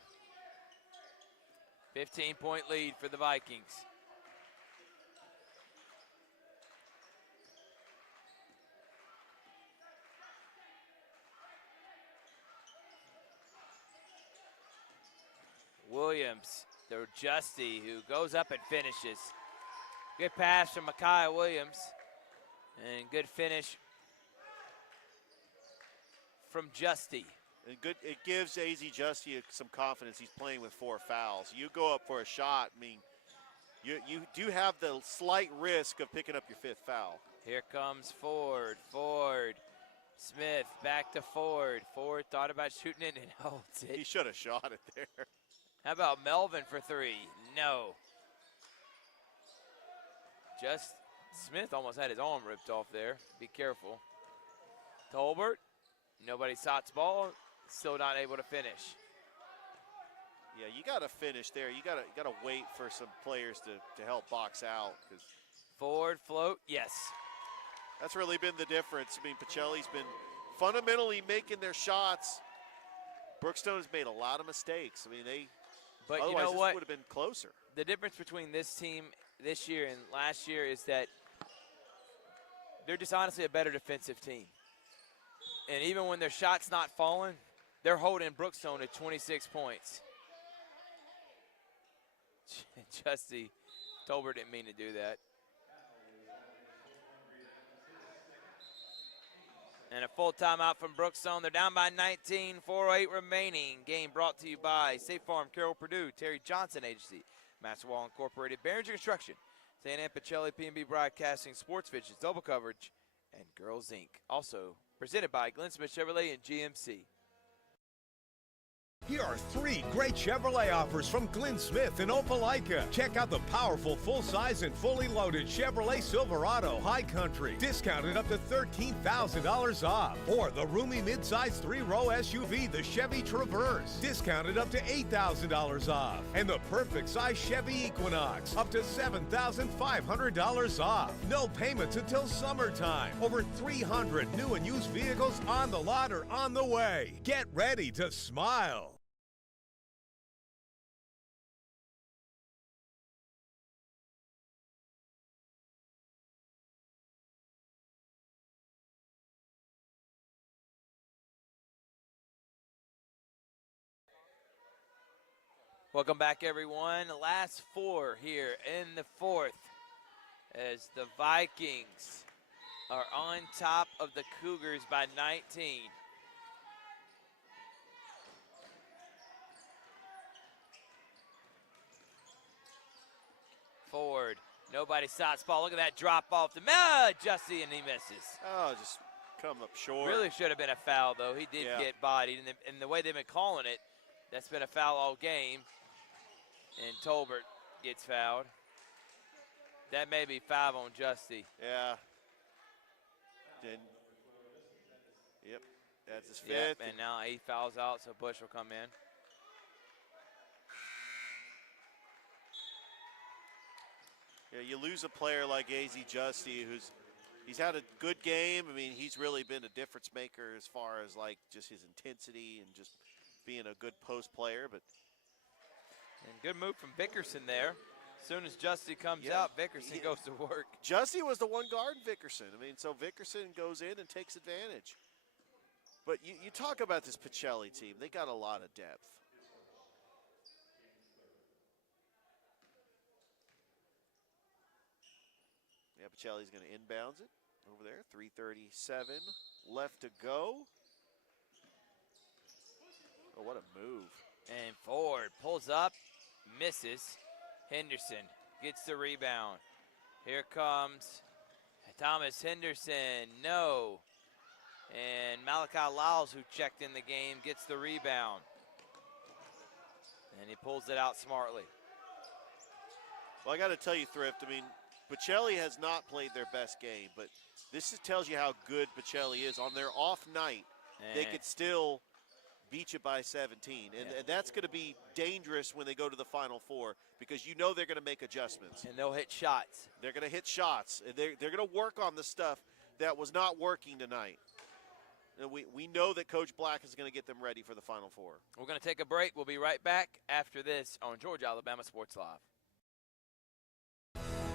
15-point lead for the Vikings. Williams, the Justy, who goes up and finishes. Good pass from Micaiah Williams, and good finish from Justy. And good, it gives AZ Justy some confidence. He's playing with 4 fouls. You go up for a shot, I mean, you do have the slight risk of picking up your 5th foul. Here comes Ford. Ford. Smith back to Ford. Ford thought about shooting it and holds it. He should have shot it there. How about Melvin for 3? No. Just Smith almost had his arm ripped off there. Be careful. Tolbert, nobody shots ball. Still not able to finish. Yeah, you got to finish there. You got to wait for some players to help box out. Ford float, yes. That's really been the difference. I mean, Pachelli's been fundamentally making their shots. Brookstone has made a lot of mistakes. I mean, but otherwise you know this what? would have been closer. The difference between this team this year and last year is that they're just honestly a better defensive team. And even when their shot's not falling, they're holding Brookstone at 26 points. Justy Tolbert didn't mean to do that. And a full timeout from Brookstone. They're down by 19, 4:08 remaining. Game brought to you by State Farm, Carroll Purdue, Terry Johnson Agency, Master Wall Incorporated, Behringer Construction, St. Ann Pachelli, P&B Broadcasting, Sports Visions, Double Coverage, and Girls Inc. Also presented by Glenn Smith Chevrolet and GMC. Here are 3 great Chevrolet offers from Glenn Smith in Opelika. Check out the powerful full-size and fully loaded Chevrolet Silverado High Country, discounted up to $13,000 off. Or the roomy midsize 3-row SUV, the Chevy Traverse, discounted up to $8,000 off. And the perfect size Chevy Equinox, up to $7,500 off. No payments until summertime. Over 300 new and used vehicles on the lot or on the way. Get ready to smile. Welcome back, everyone. Last 4 here in the 4th as the Vikings are on top of the Cougars by 19. Ford, nobody shots ball. Look at that drop off to Justy, and he misses. Oh, just come up short. Really should have been a foul, though. He did get bodied, and the way they've been calling it, that's been a foul all game. And Tolbert gets fouled. That may be 5 on Justy. Yeah. Yep, that's his 5th. Yep, and now he fouls out, so Bush will come in. Yeah, you lose a player like AZ Justy, he's had a good game. I mean, he's really been a difference maker as far as like just his intensity and just being a good post player. But and good move from Vickerson there. As soon as Justy comes out, Vickerson goes to work. Justy was the one guarding Vickerson. I mean, so Vickerson goes in and takes advantage. But you talk about this Pachelli team. They got a lot of depth. Yeah, Pachelli's going to inbounds it over there. 3:37 left to go. Oh, what a move. And Ford pulls up, misses. Henderson gets the rebound. Here comes Thomas Henderson, no. And Malachi Lyles, who checked in the game, gets the rebound. And he pulls it out smartly. Well, I got to tell you, Thrift, I mean, Pachelli has not played their best game, but this tells you how good Pachelli is. On their off night, they could still beat you by 17. And that's going to be dangerous when they go to the Final Four because you know they're going to make adjustments. And they'll hit shots. They're going to hit shots. And they're going to work on the stuff that was not working tonight. We know that Coach Black is going to get them ready for the Final Four. We're going to take a break. We'll be right back after this on Georgia Alabama Sports Live.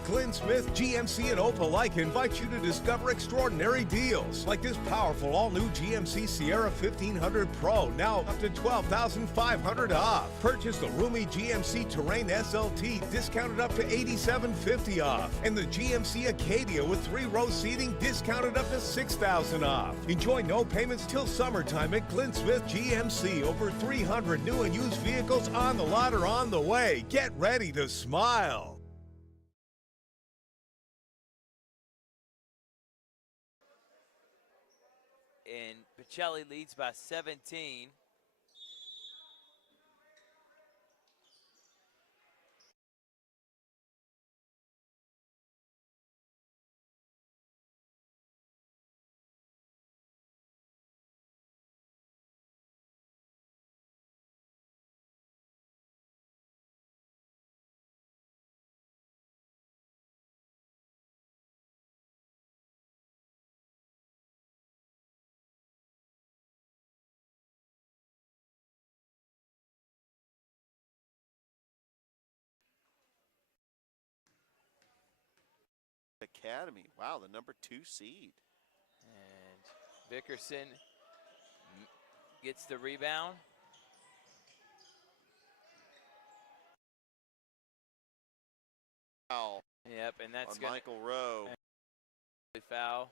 Glenn Smith GMC and Opelika invite you to discover extraordinary deals like this powerful all-new GMC Sierra 1500 Pro, now up to $12,500 off. Purchase the roomy GMC Terrain SLT, discounted up to $8,750 off. And the GMC Acadia with 3-row seating, discounted up to $6,000 off. Enjoy no payments till summertime at Glenn Smith GMC. Over 300 new and used vehicles on the lot or on the way. Get ready to smile. And Pachelli leads by 17. Academy. Wow, the number 2 seed. And Vickerson gets the rebound. Foul. Yep, and that's on going Michael Rowe. to foul.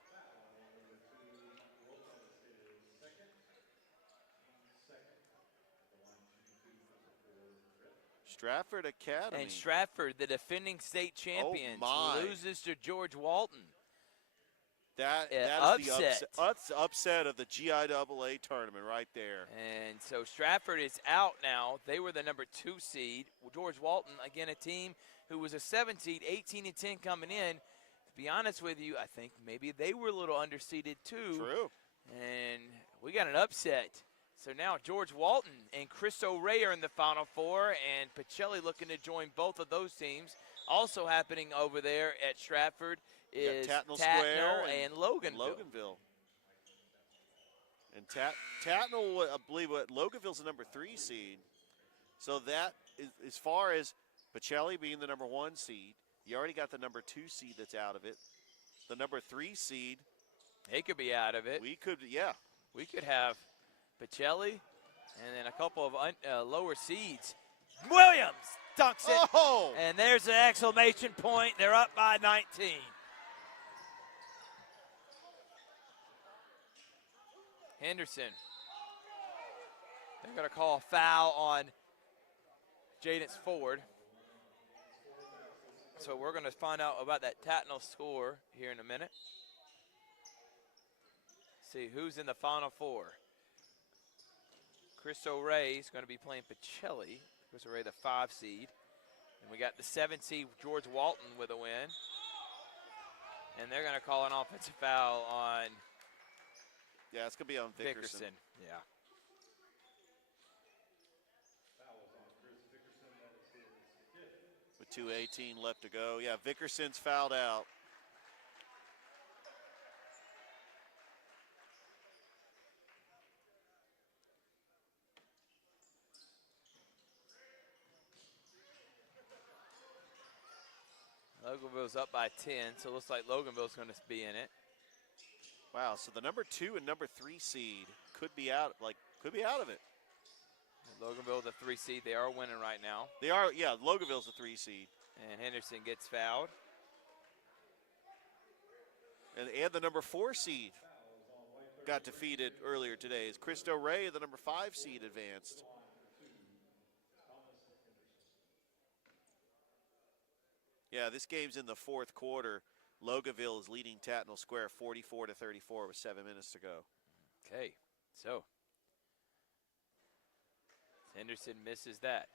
Stratford Academy. And Stratford, the defending state champions, my. loses to George Walton. That is the upset of the GIAA tournament right there. And so Stratford is out now. They were the number 2 seed. George Walton, again, a team who was a 7 seed, 18-10 coming in. To be honest with you, I think maybe they were a little underseeded too. True. And we got an upset. So now George Walton and Chris O'Ray are in the Final Four, and Pachelli looking to join both of those teams. Also happening over there at Stratford is Tatnall Tatnall Square and Loganville. And Tatnall, I believe, Loganville's the number 3 seed. So that is, as far as Pachelli being the number 1 seed, you already got the number 2 seed that's out of it. The number 3 seed. They could be out of it. We could, yeah. We could have Pachelli and then a couple of lower seeds. Williams dunks it. Oh! And there's an exclamation point. They're up by 19. Henderson. They're going to call a foul on Jadance Ford. So we're going to find out about that Tatnall score here in a minute. See who's in the Final Four. Chris O'Ray is going to be playing Pachelli. Chris O'Ray, the 5 seed. And we got the 7 seed, George Walton, with a win. And they're going to call an offensive foul on Yeah, it's going to be on Vickerson. Yeah. With 2:18 left to go. Yeah, Vickerson's fouled out. Loganville's up by 10, so it looks like Loganville's going to be in it. Wow, so the number 2 and number 3 seed could be out of it. Loganville, the 3 seed, they are winning right now. They are, yeah, Loganville's the 3 seed. And Henderson gets fouled. And the number 4 seed got defeated earlier today. As Cristo Ray, the number 5 seed, advanced. Yeah, this game's in the 4th quarter. Loganville is leading Tatnall Square 44-34 with 7 minutes to go. Okay, so Henderson misses that.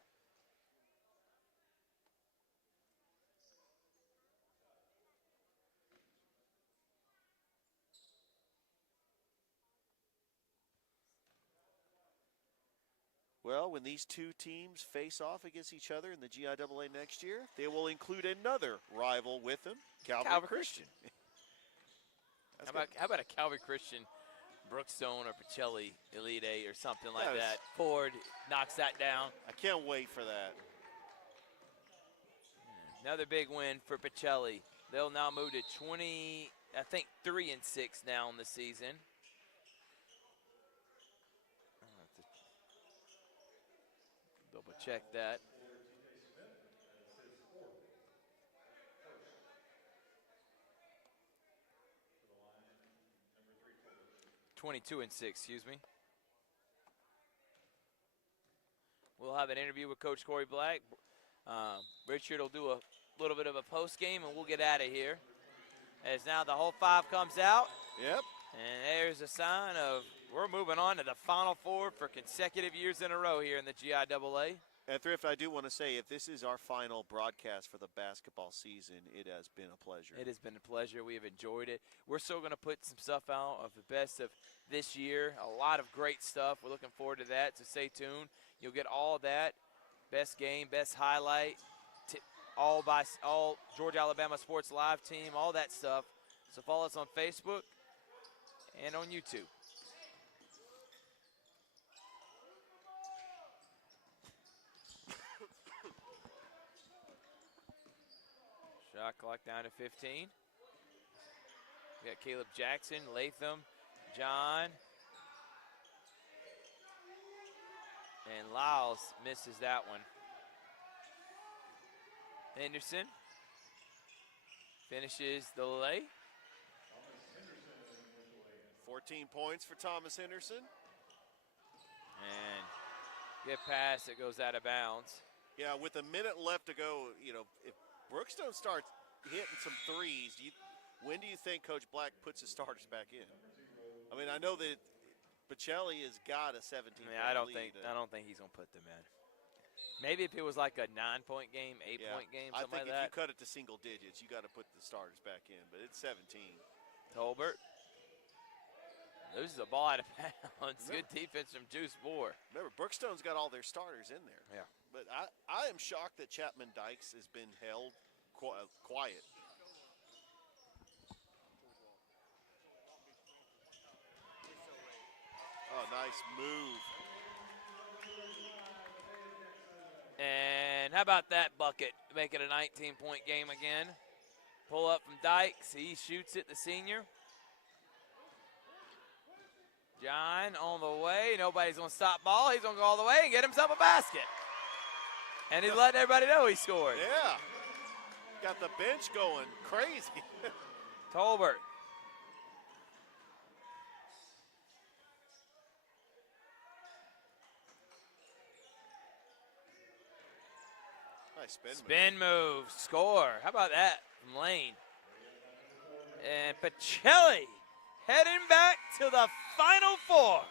Well, when these two teams face off against each other in the GIAA next year, they will include another rival with them, Calvary Christian. How about a Calvary Christian Brookstone or Pachelli Elite Eight or something like That is- that. Ford knocks that down. I can't wait for that. Another big win for Pachelli. They'll now move to 20, I think 3-6 now in the season. I'll have to double check that. 22-6, excuse me. We'll have an interview with Coach Corey Black. Richard will do a little bit of a post game, and we'll get out of here. As now the whole five comes out. Yep. And there's a sign of we're moving on to the Final Four for consecutive years in a row here in the GIAA. And Thrift, I do want to say, if this is our final broadcast for the basketball season, it has been a pleasure. It has been a pleasure. We have enjoyed it. We're still going to put some stuff out of the best of this year. A lot of great stuff. We're looking forward to that, so stay tuned. You'll get all of that. Best game, best highlight, all Georgia Alabama Sports Live team, all that stuff. So follow us on Facebook and on YouTube. Shot clock down to 15. We got Caleb Jackson, Latham, John. And Lyles misses that one. Henderson finishes the lay. 14 points for Thomas Henderson. And good pass that goes out of bounds. Yeah, with a minute left to go, you know, if Brookstone starts hitting some threes, when do you think Coach Black puts his starters back in? I mean, I know that Pachelli has got a 17 I mean, I don't think he's gonna put them in. Maybe if it was like a 9-point game, 8-point game, I something think like that. if you cut it to single digits, you got to put the starters back in, but it's 17. Tolbert loses the ball out of bounds. Good defense from Juice Moore. Remember, Brookstone's got all their starters in there. Yeah. But I am shocked that Chapman Dykes has been held quiet. Oh, nice move. And how about that bucket? Make it a 19-point game again. Pull up from Dykes. He shoots it, the senior. John on the way. Nobody's going to stop ball. He's going to go all the way and get himself a basket. And he's letting everybody know he scored. Yeah. Got the bench going crazy. Tolbert. Nice Spin move. Score. How about that from Lane? And Pachelli heading back to the Final Four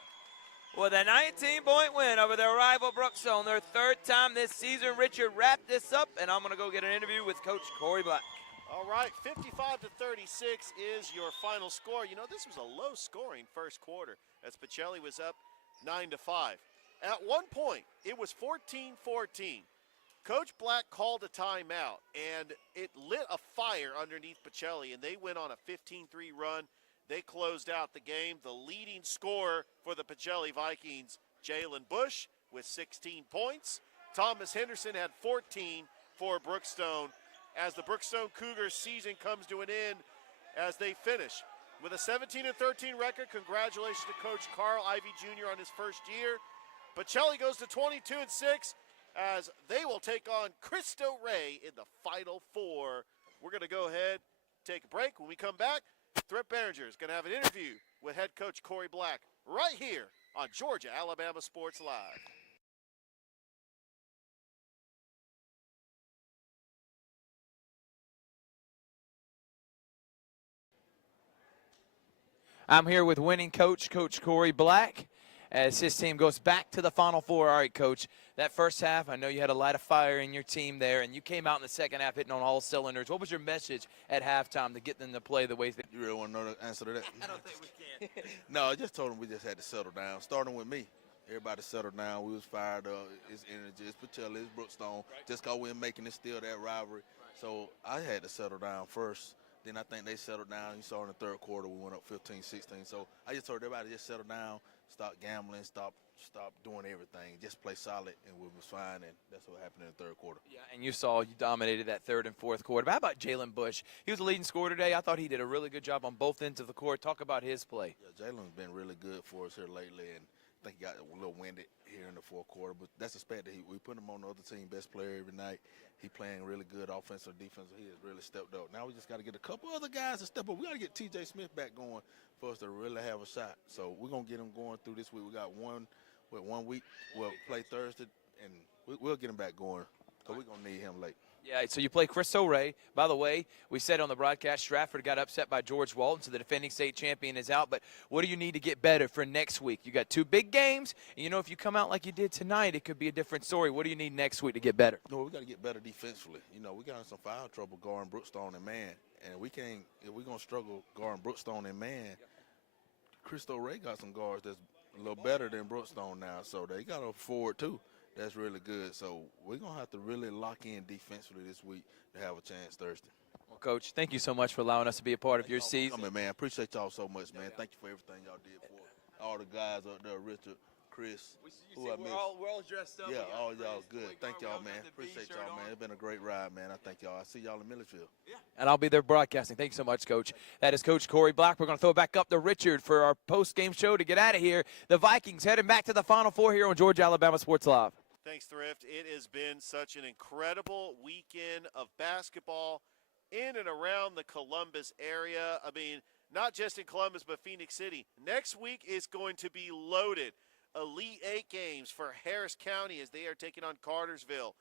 with a 19-point win over their rival Brookstone, their third time this season. Richard, wrap this up, and I'm going to go get an interview with Coach Corey Black. All right, 55-36 is your final score. You know, this was a low-scoring first quarter as Pachelli was up 9-5. At one point, it was 14-14. Coach Black called a timeout, and it lit a fire underneath Pachelli, and they went on a 15-3 run. They closed out the game. The leading scorer for the Pachelli Vikings, Jalen Bush, with 16 points. Thomas Henderson had 14 for Brookstone as the Brookstone Cougars season comes to an end as they finish with a 17-13 record. Congratulations to Coach Carl Ivy Jr. on his first year. Pachelli goes to 22-6 as they will take on Cristo Rey in the Final Four. We're going to go ahead, take a break. When we come back, Thrift Behringer is going to have an interview with head coach Corey Black right here on Georgia Alabama Sports Live. I'm here with winning coach, Coach Corey Black, as his team goes back to the Final Four. All right, Coach, that first half, I know you had a light of fire in your team there, and you came out in the second half hitting on all cylinders. What was your message at halftime to get them to play the way they You really want to know the answer to that? I don't think we can. No, I just told them we just had to settle down, starting with me. Everybody settled down. We was fired up. It's energy. It's Pachelli. It's Brookstone. Right. Just because we're making it still that rivalry. Right. So I had to settle down first. Then I think they settled down. You saw in the third quarter we went up 15-16. So I just told everybody just settle down, stop gambling, stop doing everything, just play solid, and we was fine. And that's what happened in the third quarter. Yeah, and you dominated that third and fourth quarter. But how about Jalen Bush? He was the leading scorer today. I thought he did a really good job on both ends of the court. Talk about his play. Yeah, Jalen's been really good for us here lately, and I think he got a little winded here in the fourth quarter, but that's expected. We put him on the other team best player every night. He playing really good offensive, defensive. He has really stepped up. Now we just got to get a couple other guys to step up. We got to get T.J. Smith back going for us to really have a shot. So we're going to get him going through this week. We got one week. We'll play Thursday, and we'll get him back going because we're going to need him late. Yeah, so you play Chris O'Ray. By the way, we said on the broadcast Stratford got upset by George Walton, so the defending state champion is out. But what do you need to get better for next week? You got two big games, and you know if you come out like you did tonight, it could be a different story. What do you need next week to get better? No, we got to get better defensively. You know, we got in some foul trouble guarding Brookstone and man, and we can't. If we're gonna struggle guarding Brookstone and man, Chris O'Ray got some guards that's a little better than Brookstone now, so they got a forward too. That's really good. So we're going to have to really lock in defensively this week to have a chance Thursday. Well, Coach, thank you so much for allowing us to be a part of your season. Coming, man. Appreciate y'all so much, man. Thank you for everything y'all did for all the guys up there, Richard, Chris. We're all dressed up. Yeah, all y'all good. Thank y'all, man. Appreciate y'all, man. It's been a great ride, man. I thank y'all. I see y'all in Milledgeville. Yeah. And I'll be there broadcasting. Thank you so much, Coach. That is Coach Corey Black. We're going to throw it back up to Richard for our post-game show to get out of here. The Vikings heading back to the Final Four here on Georgia Alabama Sports Live. Thanks, Thrift. It has been such an incredible weekend of basketball in and around the Columbus area. I mean, not just in Columbus, but Phoenix City. Next week is going to be loaded. Elite Eight games for Harris County as they are taking on Cartersville.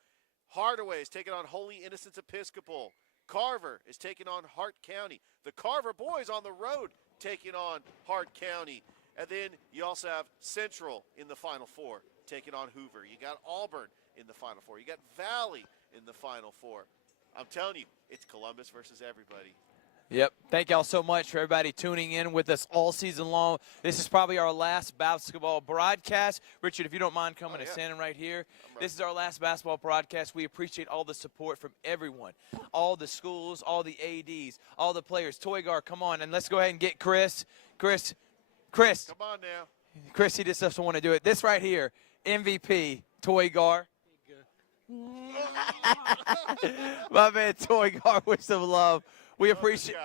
Hardaway is taking on Holy Innocents Episcopal. Carver is taking on Hart County. The Carver boys on the road taking on Hart County. And then you also have Central in the Final Four taking on Hoover. You got Auburn in the Final Four. You got Valley in the Final Four. I'm telling you, it's Columbus versus everybody. Yep. Thank y'all so much for everybody tuning in with us all season long. This is probably our last basketball broadcast. Richard, if you don't mind coming and standing right here. This is our last basketball broadcast. We appreciate all the support from everyone, all the schools, all the ADs, all the players. Toygar, come on, and let's go ahead and get Chris. Chris. Come on now. Chris, he just doesn't want to do it. This right here, MVP, Toygar. My man, Toygar with some love. We appreciate.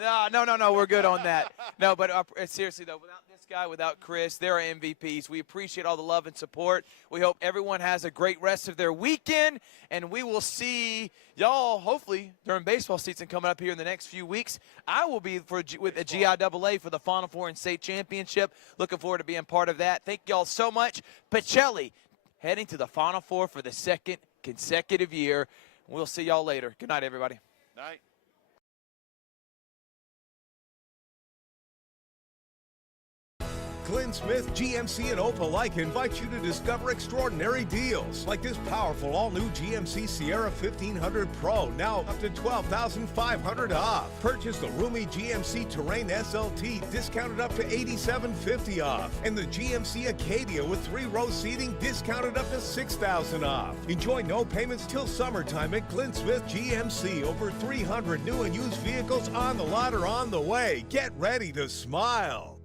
No, we're good on that. No, but seriously though, without this guy, without Chris, they're our MVPs. We appreciate all the love and support. We hope everyone has a great rest of their weekend, and we will see y'all hopefully during baseball season coming up here in the next few weeks. I will be with the GIAA for the Final Four and state championship. Looking forward to being part of that. Thank y'all so much. Pachelli heading to the Final Four for the second consecutive year. We'll see y'all later. Good night, everybody. Night. Glenn Smith GMC and Opelika invite you to discover extraordinary deals like this powerful all-new GMC Sierra 1500 Pro, now up to $12,500 off. Purchase the roomy GMC Terrain SLT, discounted up to $8,750 off. And the GMC Acadia with 3-row seating, discounted up to $6,000 off. Enjoy no payments till summertime at Glenn Smith GMC. Over 300 new and used vehicles on the lot or on the way. Get ready to smile.